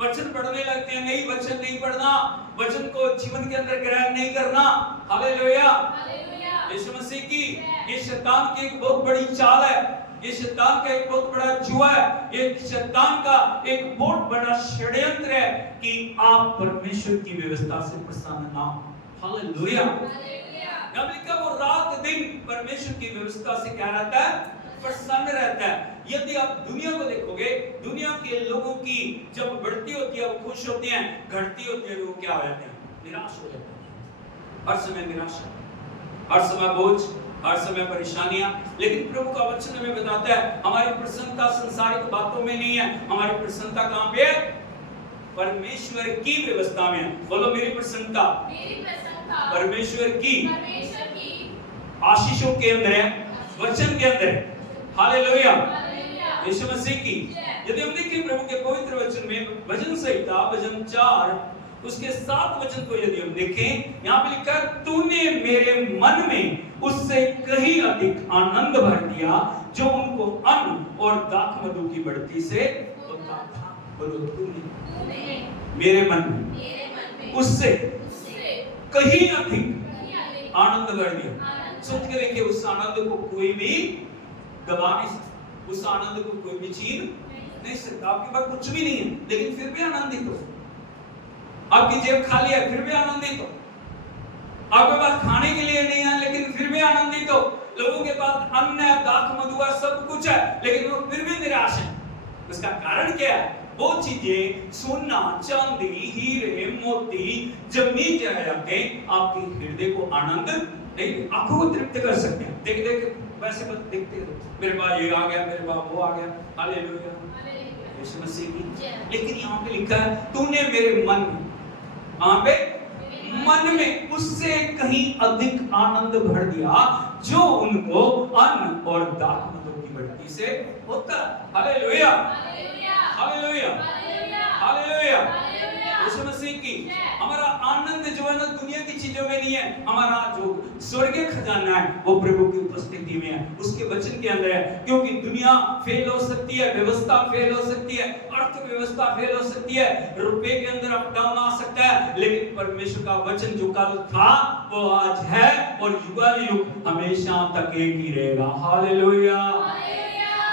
वचन पढ़ने लगते हैं, नहीं वचन नहीं पढ़ना, वचन को जीवन के अंदर ग्रहण नहीं करना। हालेलुया। यीशु मसीह की ये शैतान की एक बहुत बड़ी चाल है, ये शैतान का एक बहुत बड़ा जुआ है, ये शैतान का एक बहुत बड़ा षड्यंत्र है कि आप परमेश्वर की व्यवस्था से प्रसन्न ना हो। हालेलुया। जब लिखा वो रात दिन परमेश्वर की व्यवस्था से क्या रहता है? प्रसन्न रहता है। यदि आप दुनिया को देखोगे, दुनिया के लोगों की जब बढ़ती होती है वो खुश होते हैं, घटती होती है वो क्या हो जाते हैं? निराश हो जाते हैं। हर समय निराशा, हर समय बोझ, हर समय परेशानियां। लेकिन प्रभु का वचन हमें बताता है हमारी प्रसन्नता संसारिक बातों में नहीं है, हमारी प्रसन्नता कहां पे है? परमेश्वर की व्यवस्था में है। बोलो मेरी प्रसन्नता परमेश्वर की आशीषों के अंदर है, वचन के अंदर है। हालेलुया। यीशु मसीह की यदि हम देखें प्रभु के पवित्र वचन में भजन संहिता भजन 4 उसके 7 वचन को यदि हम देखें, यहाँ पे लिखा है तूने मेरे मन में उससे कहीं अधिक आनंद भर दिया जो उनको अन्न और दाख मधु की बढ़ती से होता था। बोलो तूने मेरे मन में उससे कहीं अधिक आनंद भर दिया। सोच के देखिए, उस आनंद को कोई भी दबा नहीं सकता, उस आनंद को कोई भी छीन नहीं सकता। आपके पास कुछ भी नहीं है लेकिन फिर भी आनंदित हो, आपकी जेब खाली है फिर भी आनंदित हो, आपके पास खाने के लिए नहीं है लेकिन फिर भी आनंदित हो। लोगों के पास अन्न है, दाख मधु है, सब कुछ है लेकिन वो फिर भी निराश है। उसका कारण क्या है? वो चीजें सोना चांदी हीरे मोती जमीन जाके आपके हृदय को आनंद नहीं, आंखों को तृप्त कर सकते हैं। देख देख वैसे बस देखते हो, मेरे पास ये आ गया, मेरे पास वो आ गया। हालेलुया। यीशु मसीह की। लेकिन यहाँ पे लिखा है तूने मेरे मन में, यहाँ पे मन में उससे कहीं अधिक आनंद भर दिया जो उनको अन्न और दाख मधु की बढ़ती से होता। Hallelujah. Hallelujah. Hallelujah. Yeshu Masih की। हमारा आनंद जो है ना दुनिया की चीजों में नहीं है, हमारा जो स्वर्गीय खजाना है वो प्रभु की उपस्थिति में है, उसके वचन के अंदर है। क्योंकि दुनिया फेल हो सकती है, व्यवस्था फेल हो सकती है, अर्थव्यवस्था फेल हो सकती है, रुपए के अंदर अप डाउन आ सकता है, लेकिन परमेश्वर का वचन जो कल था वो आज है और युगानुयुग हमेशा तक एक ही रहेगा। हालेलुया।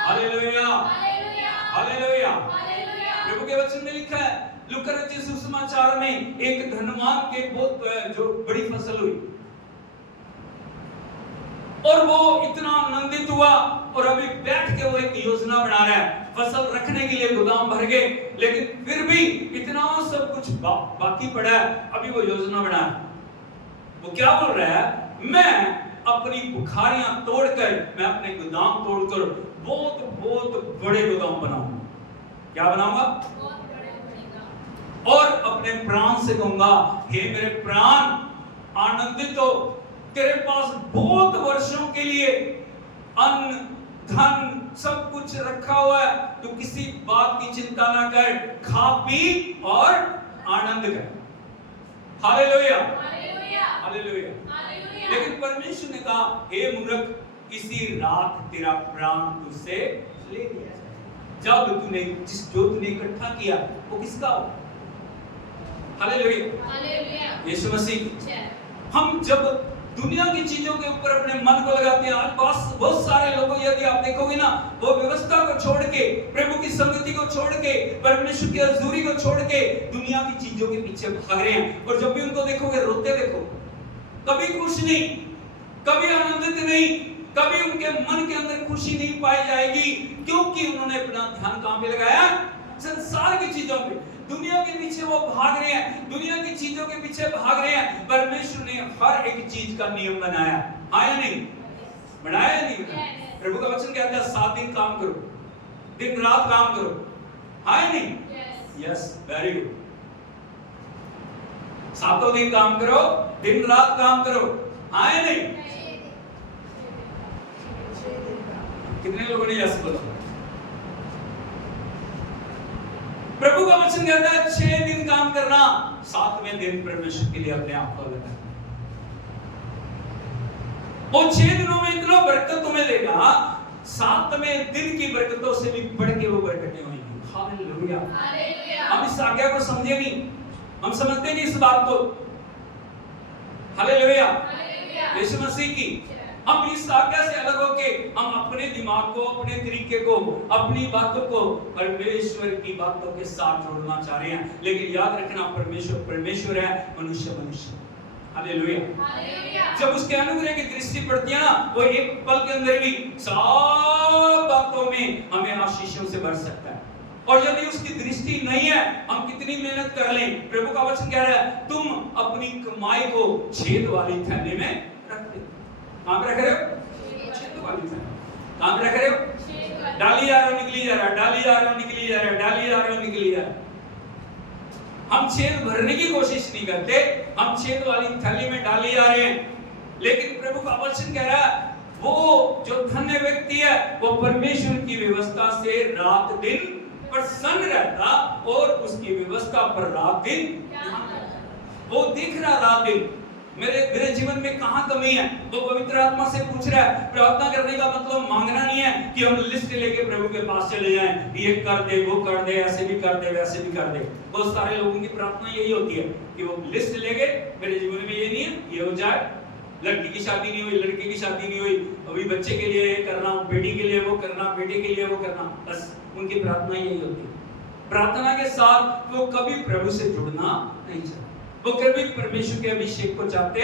हालेलुया। हालेलुया। प्रभु के वचन में लिखा है लूका रचित सुसमाचार में एक धनवान के बहुत जो बड़ी फसल हुई और वो इतना आनंदित हुआ और अभी बैठ के वो एक योजना बना रहा है। फसल रखने के लिए गोदाम भर गए लेकिन फिर भी इतना सब कुछ बाकी पड़ा है, अभी वो योजना बना है। वो क्या बोल रहा है? मैं अपनी बुखारियां तोड़कर, मैं अपने गोदाम तोड़कर बहुत बहुत बड़े गोदाम बनाऊंगा। क्या बनाऊंगा? और अपने प्राण से कहूंगा हे मेरे प्राण आनंदित हो, तेरे पास बहुत वर्षों के लिए अन्न धन सब कुछ रखा हुआ है, तू किसी बात की चिंता ना कर, खा पी और आनंद कर। Hallelujah, hallelujah, hallelujah. हालेलुया। लेकिन परमेश्वर ने कहा, हे मूर्ख, इसी रात तेरा प्राण तुझसे ले लिया जाए। जब तूने जो तूने इकट्ठा किया वो किसका हो? Hallelujah, hallelujah. यीशु मसीह की। जय। हम जब दुनिया की चीजों के ऊपर अपने मन को लगाते हैं, आज बहुत सारे लोगों, यदि आप देखोगे ना, वो व्यवस्था को छोड़ के, प्रभु की संगति को छोड़ के, परमेश्वर की हजूरी को छोड़ के दुनिया की चीजों के पीछे भाग रहे हैं। और जब भी उनको देखोगे रोते देखो, कभी खुश नहीं, कभी आनंदित नहीं, कभी उनके मन के अंदर खुशी नहीं पाई जाएगी, क्योंकि उन्होंने अपना ध्यान कहां पे लगाया? संसार की चीजों पे, दुनिया के पीछे वो भाग रहे हैं, दुनिया की चीजों के पीछे भाग रहे हैं। परमेश्वर ने हर एक चीज का नियम बनाया, आया नहीं? बनाया नहीं? प्रभु का वचन कहता है 7 दिन काम करो, दिन रात काम करो, आया नहीं? Yes, very good. 7 दिन काम करो, दिन रात काम करो, आया नहीं? कितने लोगों ने यस बोला? प्रभु का वचन कहता है 6 दिन काम करना, 7वें दिन परमेश्वर के लिए अपने आप को लगाना। वो 6 दिनों में इतना बरकत तुम्हें देगा, 7वें दिन की बरकतों से भी बढ़ के वो बरकतें होंगी। Hallelujah, hallelujah. हम इस आज्ञा को समझे नहीं, हम समझते नहीं इस बात को। Hallelujah, hallelujah. यीशु मसीह की। हम इस आज्ञा से अलग होके हम अपने दिमाग को, अपने तरीके को, अपनी बातों को परमेश्वर की बातों के साथ जोड़ना चाह रहे हैं। लेकिन याद रखना, परमेश्वर परमेश्वर है, मनुष्य मनुष्य। Hallelujah, hallelujah. जब उसके अनुग्रह की दृष्टि पड़ती है ना, वो एक पल के अंदर भी सब बातों में हमें आशीषों से भर सकता है। और यदि उसकी दृष्टि नहीं है, हम कितनी मेहनत कर लें, प्रभु का वचन कह रहा है, तुम अपनी कमाई को छेद वाली थैली में रख दो। कहां पे रख रहे हो? छेद वाली थैली। कहां पे रख रहे हो? डाली जा रहा हो, निकली जा रहा है, डाली जा रहा हो, निकली जा रहा है, डाली जा रहा हो, निकली जा रहा है। हम छेद भरने की कोशिश नहीं करते, हम छेद वाली थैली में डाली जा रहे हैं। लेकिन प्रभु का वचन कह रहा है, वो जो धन्य व्यक्ति है, वो परमेश्वर की व्यवस्था से रात दिन प्रसन्न रहता और उसकी व्यवस्था पर रात दिन ध्यान करता। वो देख रहा रात दिन मेरे जीवन में कहां कमी है, वो पवित्र आत्मा से पूछ रहा है। प्रार्थना करने का मतलब मांगना नहीं है कि हम लिस्ट लेके प्रभु के पास चले जाएं, ये कर दे, वो कर दे, ऐसे भी कर दे, वैसे भी कर दे। बहुत सारे लोगों की प्रार्थना यही होती है कि वो लिस्ट लेके, मेरे जीवन में ये नहीं है, ये हो जाए, लड़की की शादी नहीं हुई, लड़के की शादी नहीं हुई, अभी बच्चे के लिए ये करना, बेटी के लिए वो करना, बेटे के लिए वो करना, बस उनकी प्रार्थना यही होती है। प्रार्थना के साथ वो कभी प्रभु से जुड़ना नहीं चाहते, वो कभी परमेश्वर के अभिषेक को चाहते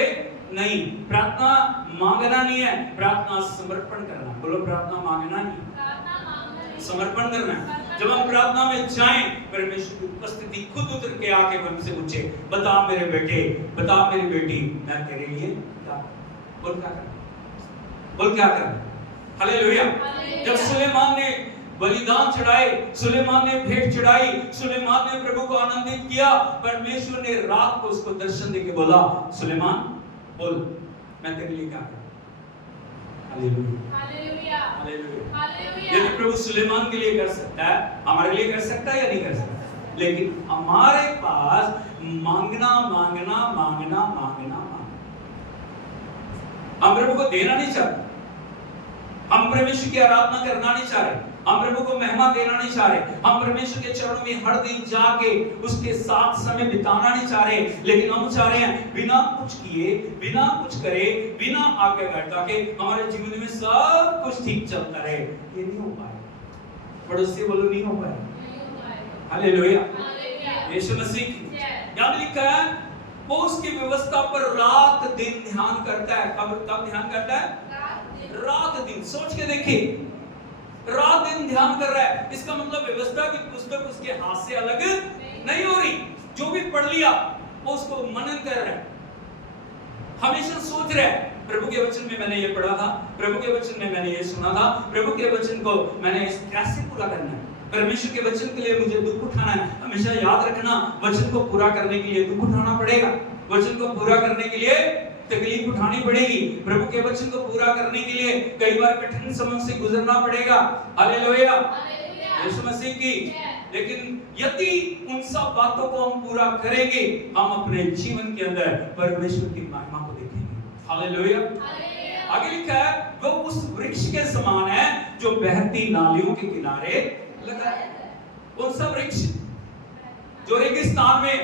नहीं। प्रार्थना मांगना नहीं है, प्रार्थना समर्पण करना। बोलो, प्रार्थना मांगना नहीं, समर्पण करना है। जब हम प्रार्थना में जाएं, परमेश्वर की उपस्थिति खुद उतर के आके हमसे पूछे, बता मेरे बेटे, बता मेरी बेटी, मैं तेरे लिए क्या बोल क्या करना, बोल क्या करना। हालेलुया। जब सुलेमान ने बलिदान चढ़ाए, सुलेमान ने भेंट चढ़ाई, सुलेमान ने प्रभु को आनंदित किया, परमेश्वर ने रात को उसको दर्शन देके बोला, सुलेमान बोल मैं तेरे लिए क्या करूं। Hallelujah, hallelujah, hallelujah. यदि प्रभु सुलेमान के लिए कर सकता है, हमारे लिए कर सकता है या नहीं कर सकता? लेकिन हमारे पास मांगना मांगना मांगना मांगना मांगना, हम प्रभु को देना नहीं चाहते, हम परमेश्वर की आराधना करना नहीं चाह रहे, हम प्रभु को महिमा देना नहीं चाह रहे, हम परमेश्वर के चरणों में हर दिन जाके उसके साथ समय बिताना नहीं चाह रहे। लेकिन हम चाह रहे हैं बिना कुछ किए, बिना कुछ करे, बिना आज्ञाकारिता के हमारे जीवन में सब कुछ ठीक चलता रहे। ये नहीं हो पाएगा। पड़ोसी बोलो, नहीं हो पाएगा। हालेलुया, यीशु मसीह की। यहाँ लिखा है वो उसकी व्यवस्था पर रात दिन ध्यान करता है। कब ध्यान करता है? रात दिन। सोच के देखिए, रात दिन ध्यान कर रहा है, इसका मतलब व्यवस्था की पुस्तक उसके हाथ से अलग नहीं हो रही। जो भी पढ़ लिया वो उसको मनन कर रहा है, हमेशा सोच रहा है। प्रभु के वचन में मैंने ये पढ़ा था, प्रभु के वचन में मैंने ये सुना था, प्रभु के वचन को मैंने कैसे पूरा करना है, परमेश्वर के वचन के लिए मुझे दुख उठाना है। हमेशा याद रखना, वचन को पूरा करने के लिए दुख उठाना पड़ेगा, वचन को पूरा करने के लिए तकलीफ उठानी पड़ेगी, प्रभु के वचन को पूरा करने के लिए कई बार कठिन समय से गुजरना पड़ेगा। हालेलुया, यीशु मसीह की। लेकिन यदि उन सब बातों को हम पूरा करेंगे, हम अपने जीवन के अंदर परमेश्वर की महिमा को देखेंगे। हालेलुया। आगे लिखा है, वो उस वृक्ष के समान है जो बहती नालियों के किनारे लगा है। कौन सा वृक्ष? जो रेगिस्तान में,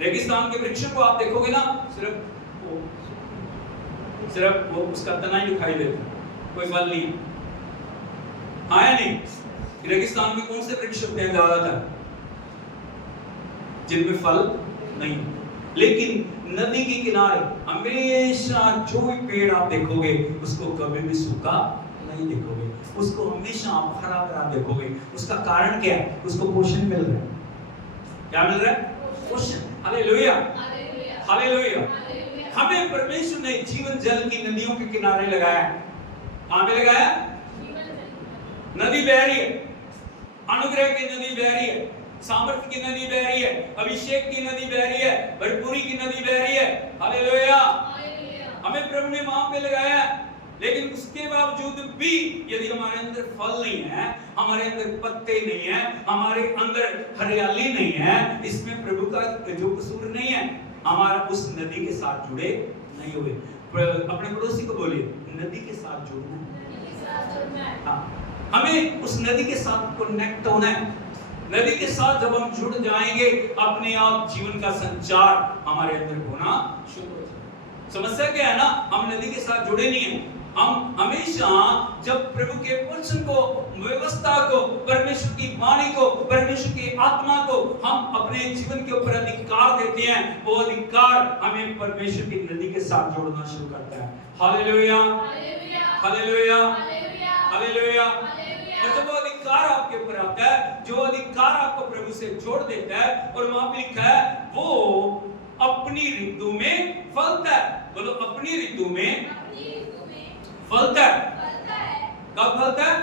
रेगिस्तान के वृक्षों को आप देखोगे ना, सिर्फ वो उसका तना ही दिखाई देता, कोई फल नहीं आया। नहीं, रेगिस्तान में कौन से वृक्ष होते हैं ज्यादातर? जिनमें फल नहीं। लेकिन नदी के किनारे हमेशा जो भी पेड़ आप देखोगे उसको कभी भी सूखा नहीं देखोगे, उसको हमेशा आप हरा भरा देखोगे। उसका कारण क्या है? उसको पोषण मिल रहा है। क्या मिल रहा है? पोषण। Hallelujah, hallelujah. हमें परमेश्वर ने जीवन जल की नदियों के किनारे लगाया। कहां पे लगाया? नदी बह रही है, अनुग्रह की नदी बह रही है, सामर्थ्य की नदी बह रही है, अभिषेक की नदी बह रही है, भरपूरी की नदी बह रही है। हालेलुया। हमें प्रभु ने वहां पे लगाया, लेकिन उसके बावजूद भी यदि हमारे अंदर फल नहीं है, हमारे अंदर पत्ते नहीं है, हमारे अंदर हरियाली नहीं है, इसमें प्रभु का जो कसूर नहीं है। हमारा उस नदी के साथ जुड़े नहीं हुए। अपने पड़ोसी को बोलिए, नदी के साथ जुड़ना है। हाँ, हमें उस नदी के साथ कनेक्ट होना है। नदी के साथ जब हम जुड़ जाएंगे, अपने आप जीवन का संचार हमारे अंदर होना शुरू हो जाएगा। समस्या क्या है ना, हम नदी के साथ जुड़े नहीं हैं। हम हमेशा जब प्रभु के वचन को, व्यवस्था को, परमेश्वर की वाणी को, परमेश्वर की आत्मा को हम अपने जीवन के ऊपर अधिकार देते हैं, वो अधिकार हमें परमेश्वर की नदी के साथ जोड़ना शुरू करता है। Hallelujah, hallelujah, hallelujah. और जब वो अधिकार आपके ऊपर आता है, जो अधिकार आपको प्रभु से जोड़ देता है, और वहां पे लिखा है वो अपनी ऋतु में फलता है। बोलो, अपनी ऋतु में फलता है। कब फलता है?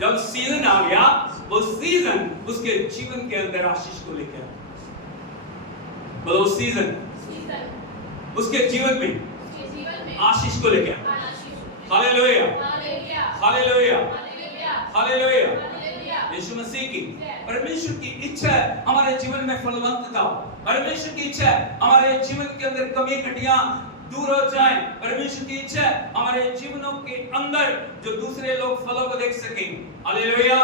जब सीजन आ गया, वो सीजन उसके जीवन के अंदर आशीष को लेकर आया। बोलो, सीजन उसके जीवन में आशीष को लेकर आया। Hallelujah, hallelujah, hallelujah. Yeshu Masih की, परमेश्वर की इच्छा है हमारे जीवन में फलवंतता। परमेश्वर की इच्छा है हमारे जीवन के अंदर कमी घटियां दूर हो जाएं। परमेश्वर की इच्छा है हमारे जीवनों के अंदर जो दूसरे लोग फलों को देख सकें। हालेलुया,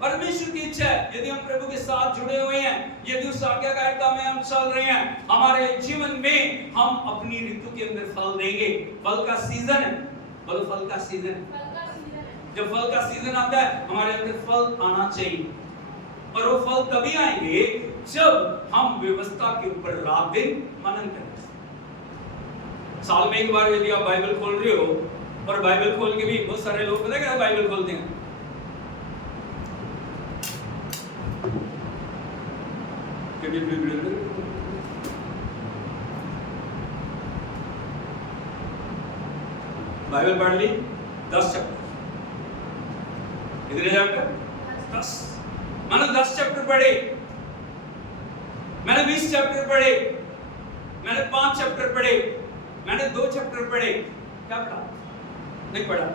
परमेश्वर की इच्छा है यदि हम प्रभु के साथ जुड़े हुए हैं, यदि उस आज्ञाकारिता में हम चल रहे हैं, हमारे जीवन में हम अपनी ऋतु के अंदर फल देंगे। फल का सीजन है। बोलो, फल का सीजन। जब फल का सीजन आता है, हमारे अंदर फल आना चाहिए। और वो फल तभी आएंगे जब हम व्यवस्था के ऊपर रात दिन मनन करें। साल में एक बार यदि आप बाइबल खोल रहे हो, और बाइबल खोल के भी बहुत सारे लोग पता है क्या बाइबल खोलते हैं, बाइबल पढ़ ली 10 चैप्टर, कितने चैप्टर? 10। मैंने 10 चैप्टर पढ़े, मैंने 20 चैप्टर पढ़े, मैंने 5 चैप्टर पढ़े, मैंने 2 चैप्टर पढ़े। क्या पढ़ा? नहीं पढ़ा।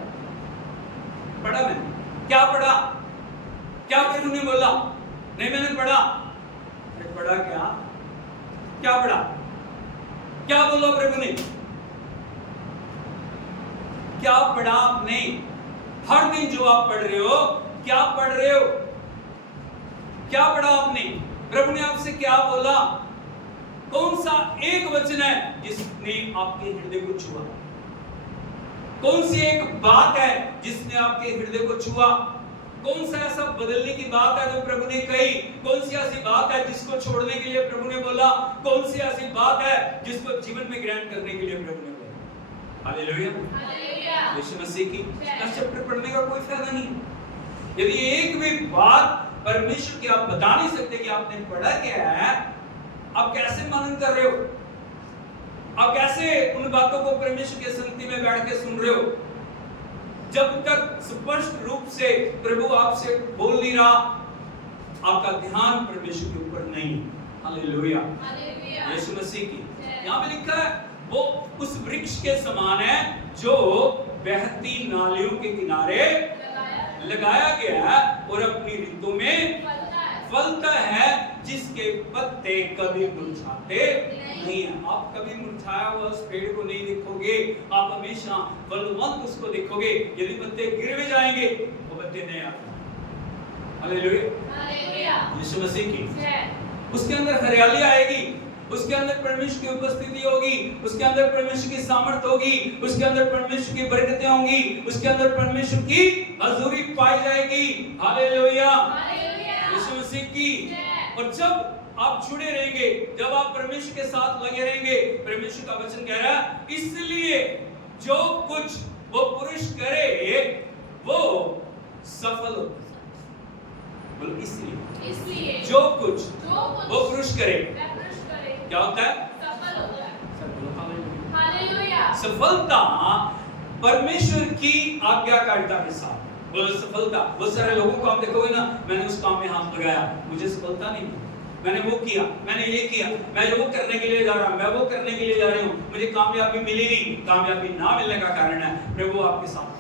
पढ़ा मैंने? क्या पढ़ा? क्या प्रभु ने बोला? नहीं मैंने पढ़ा। पढ़ा क्या? क्या पढ़ा? क्या बोला प्रभु ने? क्या पढ़ा आपने? हर दिन जो आप पढ़ रहे हो, क्या पढ़ रहे हो? क्या पढ़ा आपने? प्रभु ने आपसे क्या बोला? कौन सा एक वचन है जिसने आपके हृदय को छुआ? कौन सी एक बात है जिसने आपके हृदय को छुआ? कौन सा ऐसा बदलने की बात है जो प्रभु ने कही? कौन सी ऐसी बात है जिसको छोड़ने के लिए प्रभु ने बोला? कौन सी ऐसी बात है जिसको जीवन में ग्रहण करने के लिए प्रभु ने बोला? Hallelujah, hallelujah. यीशु मसीह की 10 चैप्टर पढ़ने का कोई फायदा नहीं। यदि एक भी बात परमेश्वर की आप बता नहीं सकते कि आपने पढ़ा क्या है, आप कैसे मनन कर रहे हो? आप कैसे उन बातों को परमेश्वर के संगति में बैठ के सुन रहे हो? जब तक स्पष्ट रूप से प्रभु आपसे बोल नहीं रहा, आपका ध्यान परमेश्वर के ऊपर नहीं। Hallelujah, hallelujah. यीशु मसीह की यहाँ पे लिखा है वो उस वृक्ष के समान है जो बहती नालियों के किनारे लगाया गया है और अपनी ऋतु में फलता है। फलता है, जिसके पत्ते कभी मुरझाते नहीं है। आप कभी मुरझाया हुआ उस पेड़ को नहीं देखोगे, आप हमेशा बलवंत उसको देखोगे। यदि पत्ते गिर भी जाएंगे वो पत्ते नहीं आते। Hallelujah, hallelujah. यीशु मसीह की जय। उसके अंदर हरियाली आएगी, उसके अंदर परमेश्वर की उपस्थिति होगी, उसके अंदर परमेश्वर की सामर्थ होगी, उसके अंदर परमेश्वर की बरकतें होंगी, उसके अंदर परमेश्वर की हजूरी पाई जाएगी। Hallelujah, hallelujah. यीशु मसीह की। जय। और जब आप जुड़े रहेंगे, जब आप परमेश्वर के साथ लगे रहेंगे, परमेश्वर का वचन कह रहा है, इसलिए जो कुछ वो पुरुष करे वो सफल होता है। बोलो इसलिए जो कुछ वो पुरुष करे वह पुरुष करे, क्या होता है? सफल होता है। सब बोलो हालेलुया। हालेलुया। सफलता परमेश्वर की आज्ञाकारिता के साथ। बोलो सफलता। बहुत सारे लोगों को आप देखोगे ना, मैंने उस काम में हाथ लगाया, मुझे सफलता नहीं मिली, मैंने वो किया, मैंने ये किया, मैं वो करने के लिए जा रहा हूँ, मैं वो करने के लिए जा रही हूँ, मुझे कामयाबी मिली नहीं। कामयाबी ना मिलने का कारण है प्रभु आपके साथ,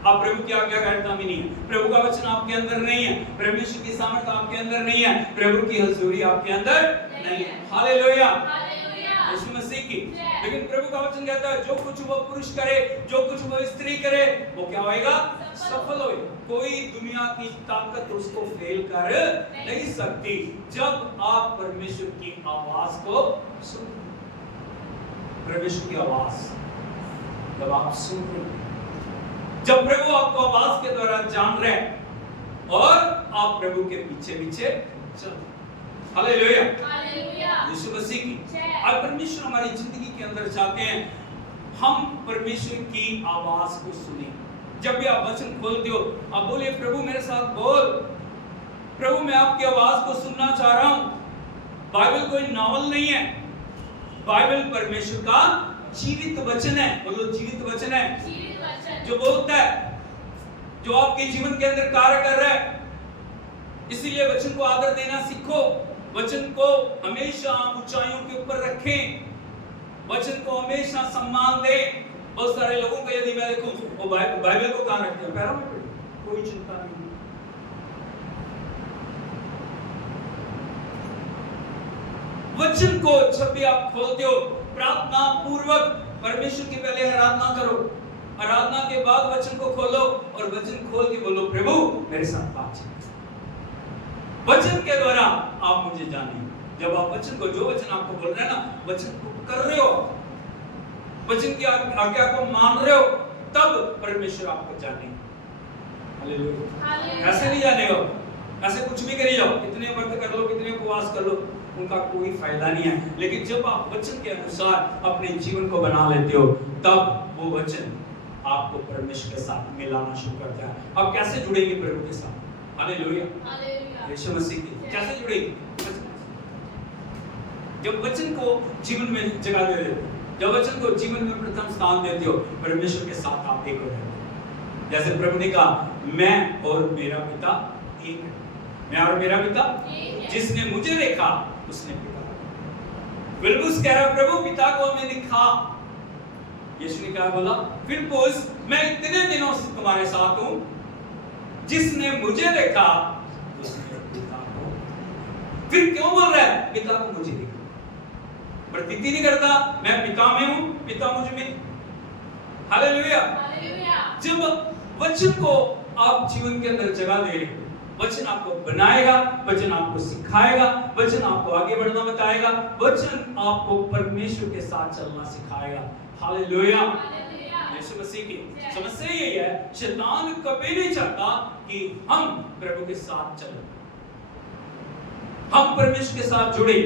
आप प्रभु की आज्ञाकारिता में नहीं है, प्रभु का वचन आपके अंदर नहीं है, परमेश्वर की सामर्थ आपके अंदर नहीं है, प्रभु की हजूरी आपके अंदर नहीं है। Hallelujah, hallelujah. यीशु मसीह की। जय। लेकिन प्रभु का वचन कहता है, जो कुछ वो पुरुष करे, जो कुछ वो स्त्री करे, वो क्या होएगा? सफल होए। कोई दुनिया की ताकत उसको फेल कर नहीं सकती, जब आप परमेश्वर की आवाज को सुनो। परमेश्वर की आवाज जब आप सुन रहे हो, जब प्रभु आपको आवाज के द्वारा जान रहे हैं और आप प्रभु के पीछे पीछे चल। Hallelujah, hallelujah. यीशु मसीह की। जय। अब परमेश्वर हमारी जिंदगी के अंदर चाहते हैं हम परमेश्वर की आवाज को सुने। जब भी आप वचन खोलते हो, आप बोलिए, प्रभु मेरे साथ बोल, प्रभु मैं आपकी आवाज को सुनना चाह रहा हूं। बाइबल कोई नावल नहीं है, बाइबल परमेश्वर का जीवित वचन है। बोलो जीवित वचन है, जीवित वचन जो बोलता है, जो आपके जीवन के अंदर कार्य कर रहा है। इसीलिए वचन को आदर देना सीखो, वचन को हमेशा ऊंचाइयों के ऊपर रखें, वचन को हमेशा सम्मान दें। बहुत सारे लोगों को यदि मैं देखूं, वो बाइबल को कहां रखते हैं? पैरों में, कोई चिंता नहीं। वचन को जब भी आप खोलते हो, प्रार्थना पूर्वक परमेश्वर की पहले आराधना करो, आराधना के बाद वचन को खोलो और वचन खोल के बोलो, प्रभु मेरे साथ बातचीत। वचन के द्वारा आप मुझे जानिए। जब आप वचन को, जो वचन आपको बोल रहे हैं ना, वचन को कर रहे हो, वचन की आज्ञा को मान रहे हो, तब परमेश्वर आपको जाने। हालेलुया। ऐसे नहीं जाने हो, ऐसे कुछ भी करी जाओ, कितने व्रत कर लो, कितने उपवास कर लो, उनका कोई फायदा नहीं है। लेकिन जब आप वचन के अनुसार अपने जीवन को बना लेते हो, तब वो वचन आपको परमेश्वर के साथ मिलाना शुरू करता है। अब कैसे जुड़ेंगे प्रभु के साथ? Hallelujah, hallelujah. यीशु मसीह की। कैसे जुड़ेंगे? जब वचन को जीवन में जगह दे देते हो, जब वचन को जीवन में प्रथम स्थान देते हो, परमेश्वर के साथ आप एक हो जाते हो। जैसे प्रभु ने कहा, मैं और मेरा पिता एक है। मैं और मेरा पिता, जिसने मुझे देखा उसने पिता को। फिलिप्पुस कह रहा, प्रभु पिता को हमें दिखा। यीशु ने क्या बोला? फिलिप्पुस, मैं इतने दिनों से तुम्हारे साथ हूं, जिसने मुझे देखा उसने पिता को। फिर क्यों बोल रहा है पिता को मुझे देखा? प्रतीति नहीं करता मैं पिता में हूं, पिता मुझ में। हालेलुया। जब वचन को आप जीवन के अंदर जगह दे रहे हो, वचन आपको बनाएगा, वचन आपको सिखाएगा, वचन आपको आगे बढ़ना बताएगा, वचन आपको परमेश्वर के साथ चलना सिखाएगा। हालेलुया, यीशु मसीह की। समस्या यही है, शैतान कभी नहीं चाहता कि हम प्रभु के साथ चलें, हम परमेश्वर के साथ जुड़े,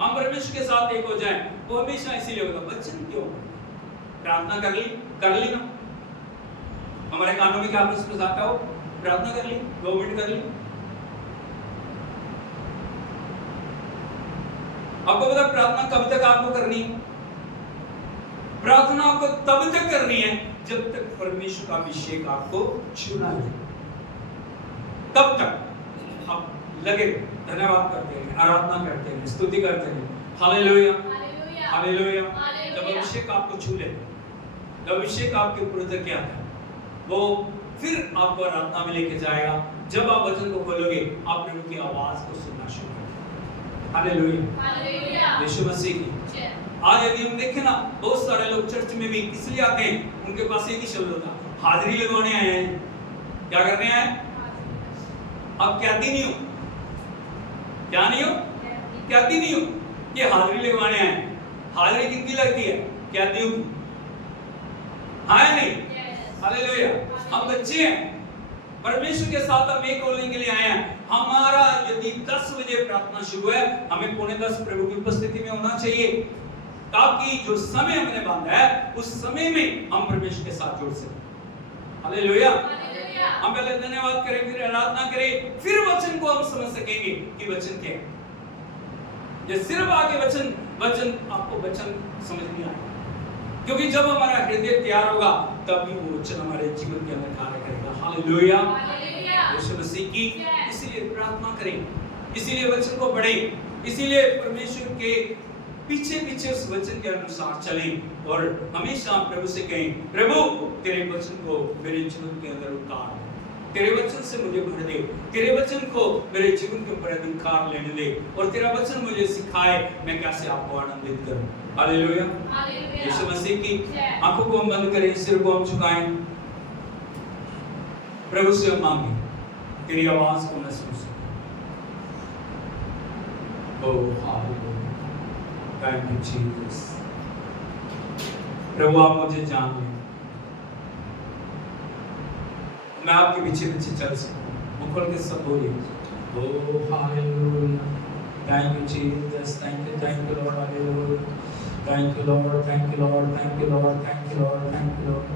हम परमेश्वर के साथ एक हो जाएं। वो हमेशा इसीलिए होगा, वचन क्यों? प्रार्थना कर ली ना, हमारे कानों में क्या कुछ आता हो, प्रार्थना कर ली, 2 मिनट कर ली। आपको पता प्रार्थना कब तक आपको करनी है? प्रार्थना आपको तब तक करनी है जब तक परमेश्वर का अभिषेक आपको छूना है, तब तक आप लगे धन्यवाद करते हैं, आराधना करते हैं, स्तुति करते हैं। Hallelujah, hallelujah. जब अभिषेक आपको छू ले, जब अभिषेक आपके ऊपर उतर के आता है, वो फिर आपको आराधना में लेके जाएगा। जब आप वचन को खोलोगे आप प्रभु की आवाज को सुनना शुरू करोगे। Hallelujah, hallelujah. यीशु मसीह की। जय। आज यदि हम देखें ना, बहुत सारे लोग चर्च में भी इसलिए आते हैं, उनके पास एक ही शब्द होता है, हाजिरी लगवाने आए हैं। क्या करने आए? अब कहती नहीं हो, क्या नहीं हो, कहती नहीं हो कि हाजिरी लगवाने आए। हाजिरी कितनी लगती है? कहती हूँ, हाँ या नहीं? हालेलुया। हम बच्चे हैं, परमेश्वर के साथ हम एक होने के लिए आए हैं। हमारा यदि 10 बजे प्रार्थना शुरू है, हमें 9:45 प्रभु की उपस्थिति में होना चाहिए, ताकि जो समय हमने बांधा है उस समय में हम परमेश्वर के साथ जुड़ सकें। हालेलुया। हम पहले धन्यवाद करें, फिर आराधना करें, फिर वचन को हम समझ सकेंगे कि वचन क्या है। ये सिर्फ आगे वचन आपको वचन समझ नहीं आएगा, क्योंकि जब हमारा हृदय तैयार होगा तभी वो वचन हमारे जीवन के अंदर कार्य करेगा। हालेलुया, यीशु मसीह की। इसीलिए प्रार्थना करें, इसीलिए वचन को पढ़ें, इसीलिए परमेश्वर के पीछे पीछे उस वचन के अनुसार चलें और हमेशा प्रभु से कहें, प्रभु तेरे वचन को मेरे जीवन के अंदर उतार दे, तेरे वचन से मुझे भर दे, तेरे वचन को मेरे जीवन के ऊपर अधिकार लेने दे, और तेरा वचन मुझे सिखाए मैं कैसे आपको आनंदित करूं। हालेलुया, यीशु मसीह की। आंखों को हम बंद करें, सिर को हम झुकाएं, प्रभु से हम मांगे तेरी आवाज को मैं सुन सकूं। ओह हालेलुया, थैंक यू जीसस। प्रभु आप मुझे जान लें, मैं आपके पीछे पीछे चल सकूं। मुंह खोल के सब बोलिए, oh hallelujah, thank you Jesus, thank you Lord, hallelujah, thank you Lord, thank you Lord, thank you Lord, thank you Lord, thank you Lord,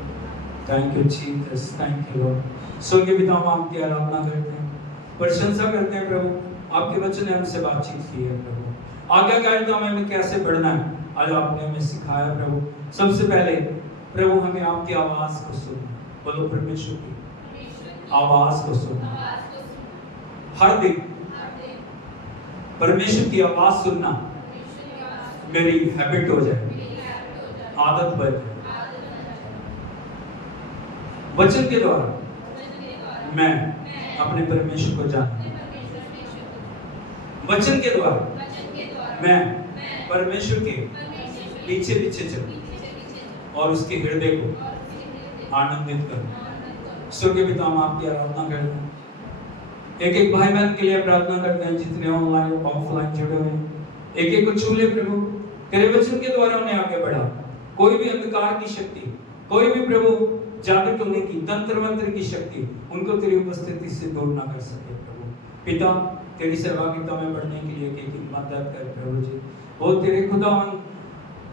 thank you Jesus, thank you Lord. स्वर्गीय पिता, हम आपकी आराधना करते हैं, प्रशंसा करते हैं प्रभु, आपके वचन ने हमसे बातचीत की है प्रभु, आज्ञाकारिता में हमें कैसे बढ़ना है आज आपने हमें सिखाया प्रभु। सबसे पहले प्रभु हमें आपकी आवाज को सुनना, बोलो परमेश्वर की आवाज को सुनना, हर दिन परमेश्वर की आवाज सुनना मेरी हैबिट हो जाए, आदत बन जाए। वचन के द्वारा मैं अपने परमेश्वर को जानूं, वचन के द्वारा मैं परमेश्वर के पीछे पीछे चलूं और उसके हृदय को आनंदित करूं। स्वर्गीय पिता, हम आपकी आराधना करते हैं, एक एक भाई बहन के लिए प्रार्थना करते हैं जितने ऑनलाइन और ऑफलाइन जुड़े हुए हैं, एक एक को छू ले प्रभु, तेरे वचन के द्वारा उन्हें आगे बढ़ा। कोई भी अंधकार की शक्ति, कोई भी प्रभु जागृत होने की, तंत्र मंत्र की शक्ति उनको तेरी उपस्थिति से दूर ना कर सके प्रभु। पिता, तेरी सहभागिता में बढ़ने के लिए एक मदद कर प्रभु जी, वो तेरे खुदावन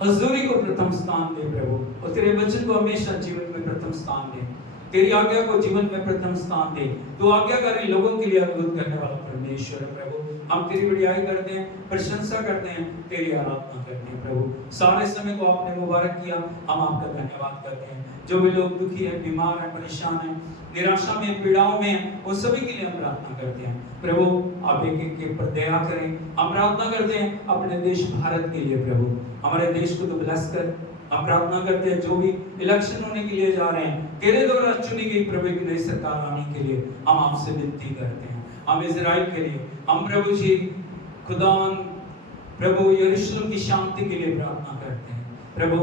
हजूरी को प्रथम स्थान दे प्रभु, और तेरे वचन को हमेशा जीवन में प्रथम स्थान दे, तेरी आज्ञा को जीवन में प्रथम स्थान दे। तो आज्ञाकारी लोगों के लिए अनुरोध करने वाला परमेश्वर प्रभु, हम तेरी बड़ाई करते हैं, प्रशंसा करते हैं, तेरी आराधना करते हैं प्रभु। सारे समय को आपने मुबारक किया, हम आपका धन्यवाद करते हैं। जो भी लोग दुखी हैं, बीमार हैं, परेशान हैं, निराशा में, पीड़ाओं में, उन सभी के लिए हम प्रार्थना करते हैं प्रभु। आप एक एक के पर दया करें। हम प्रार्थना करते हैं अपने देश भारत के लिए प्रभु, हमारे देश को तो ब्लेस कर। हम प्रार्थना करते हैं जो भी इलेक्शन होने के लिए जा रहे हैं, तेरे द्वारा चुनी गई प्रभु की नई सरकार आने के लिए हम आपसे विनती करते हैं। हम इजराइल के लिए, हम प्रभु जी खुदावन प्रभु यरूशलेम की शांति के लिए प्रार्थना करते हैं प्रभु।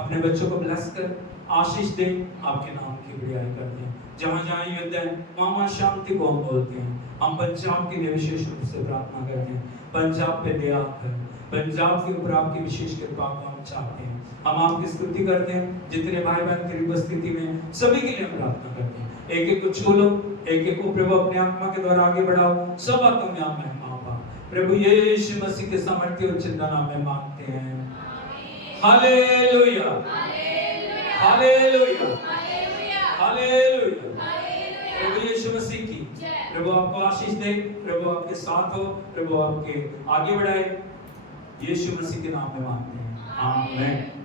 अपने बच्चों को ब्लेस कर, आशीष दे, आपके नाम की बड़ाई करते हैं। जहाँ जहाँ युद्ध है वहाँ शांति को हम बोलते हैं। हम पंजाब के लिए विशेष रूप से प्रार्थना करते हैं, पंजाब पे दया कर, पंजाब के ऊपर आपकी विशेष कृपा को हम चाहते हैं। हम आपकी स्तुति करते हैं, जितने भाई बहन की उपस्थिति में सभी के लिए हम प्रार्थना करते हैं। एक एक को छू लो, एक एक को प्रभु अपने आत्मा के द्वारा आगे बढ़ाओ, सब बातों में आप महिमा पा प्रभु यीशु मसीह के सामर्थ्य और चिंता नाम में मांगते हैं। Hallelujah, hallelujah, hallelujah. प्रभु यीशु मसीह की प्रभु आपको आशीष दे, प्रभु आपके साथ हो, प्रभु आपके आगे बढ़ाए, यीशु मसीह के नाम में मांगते हैं, आमीन।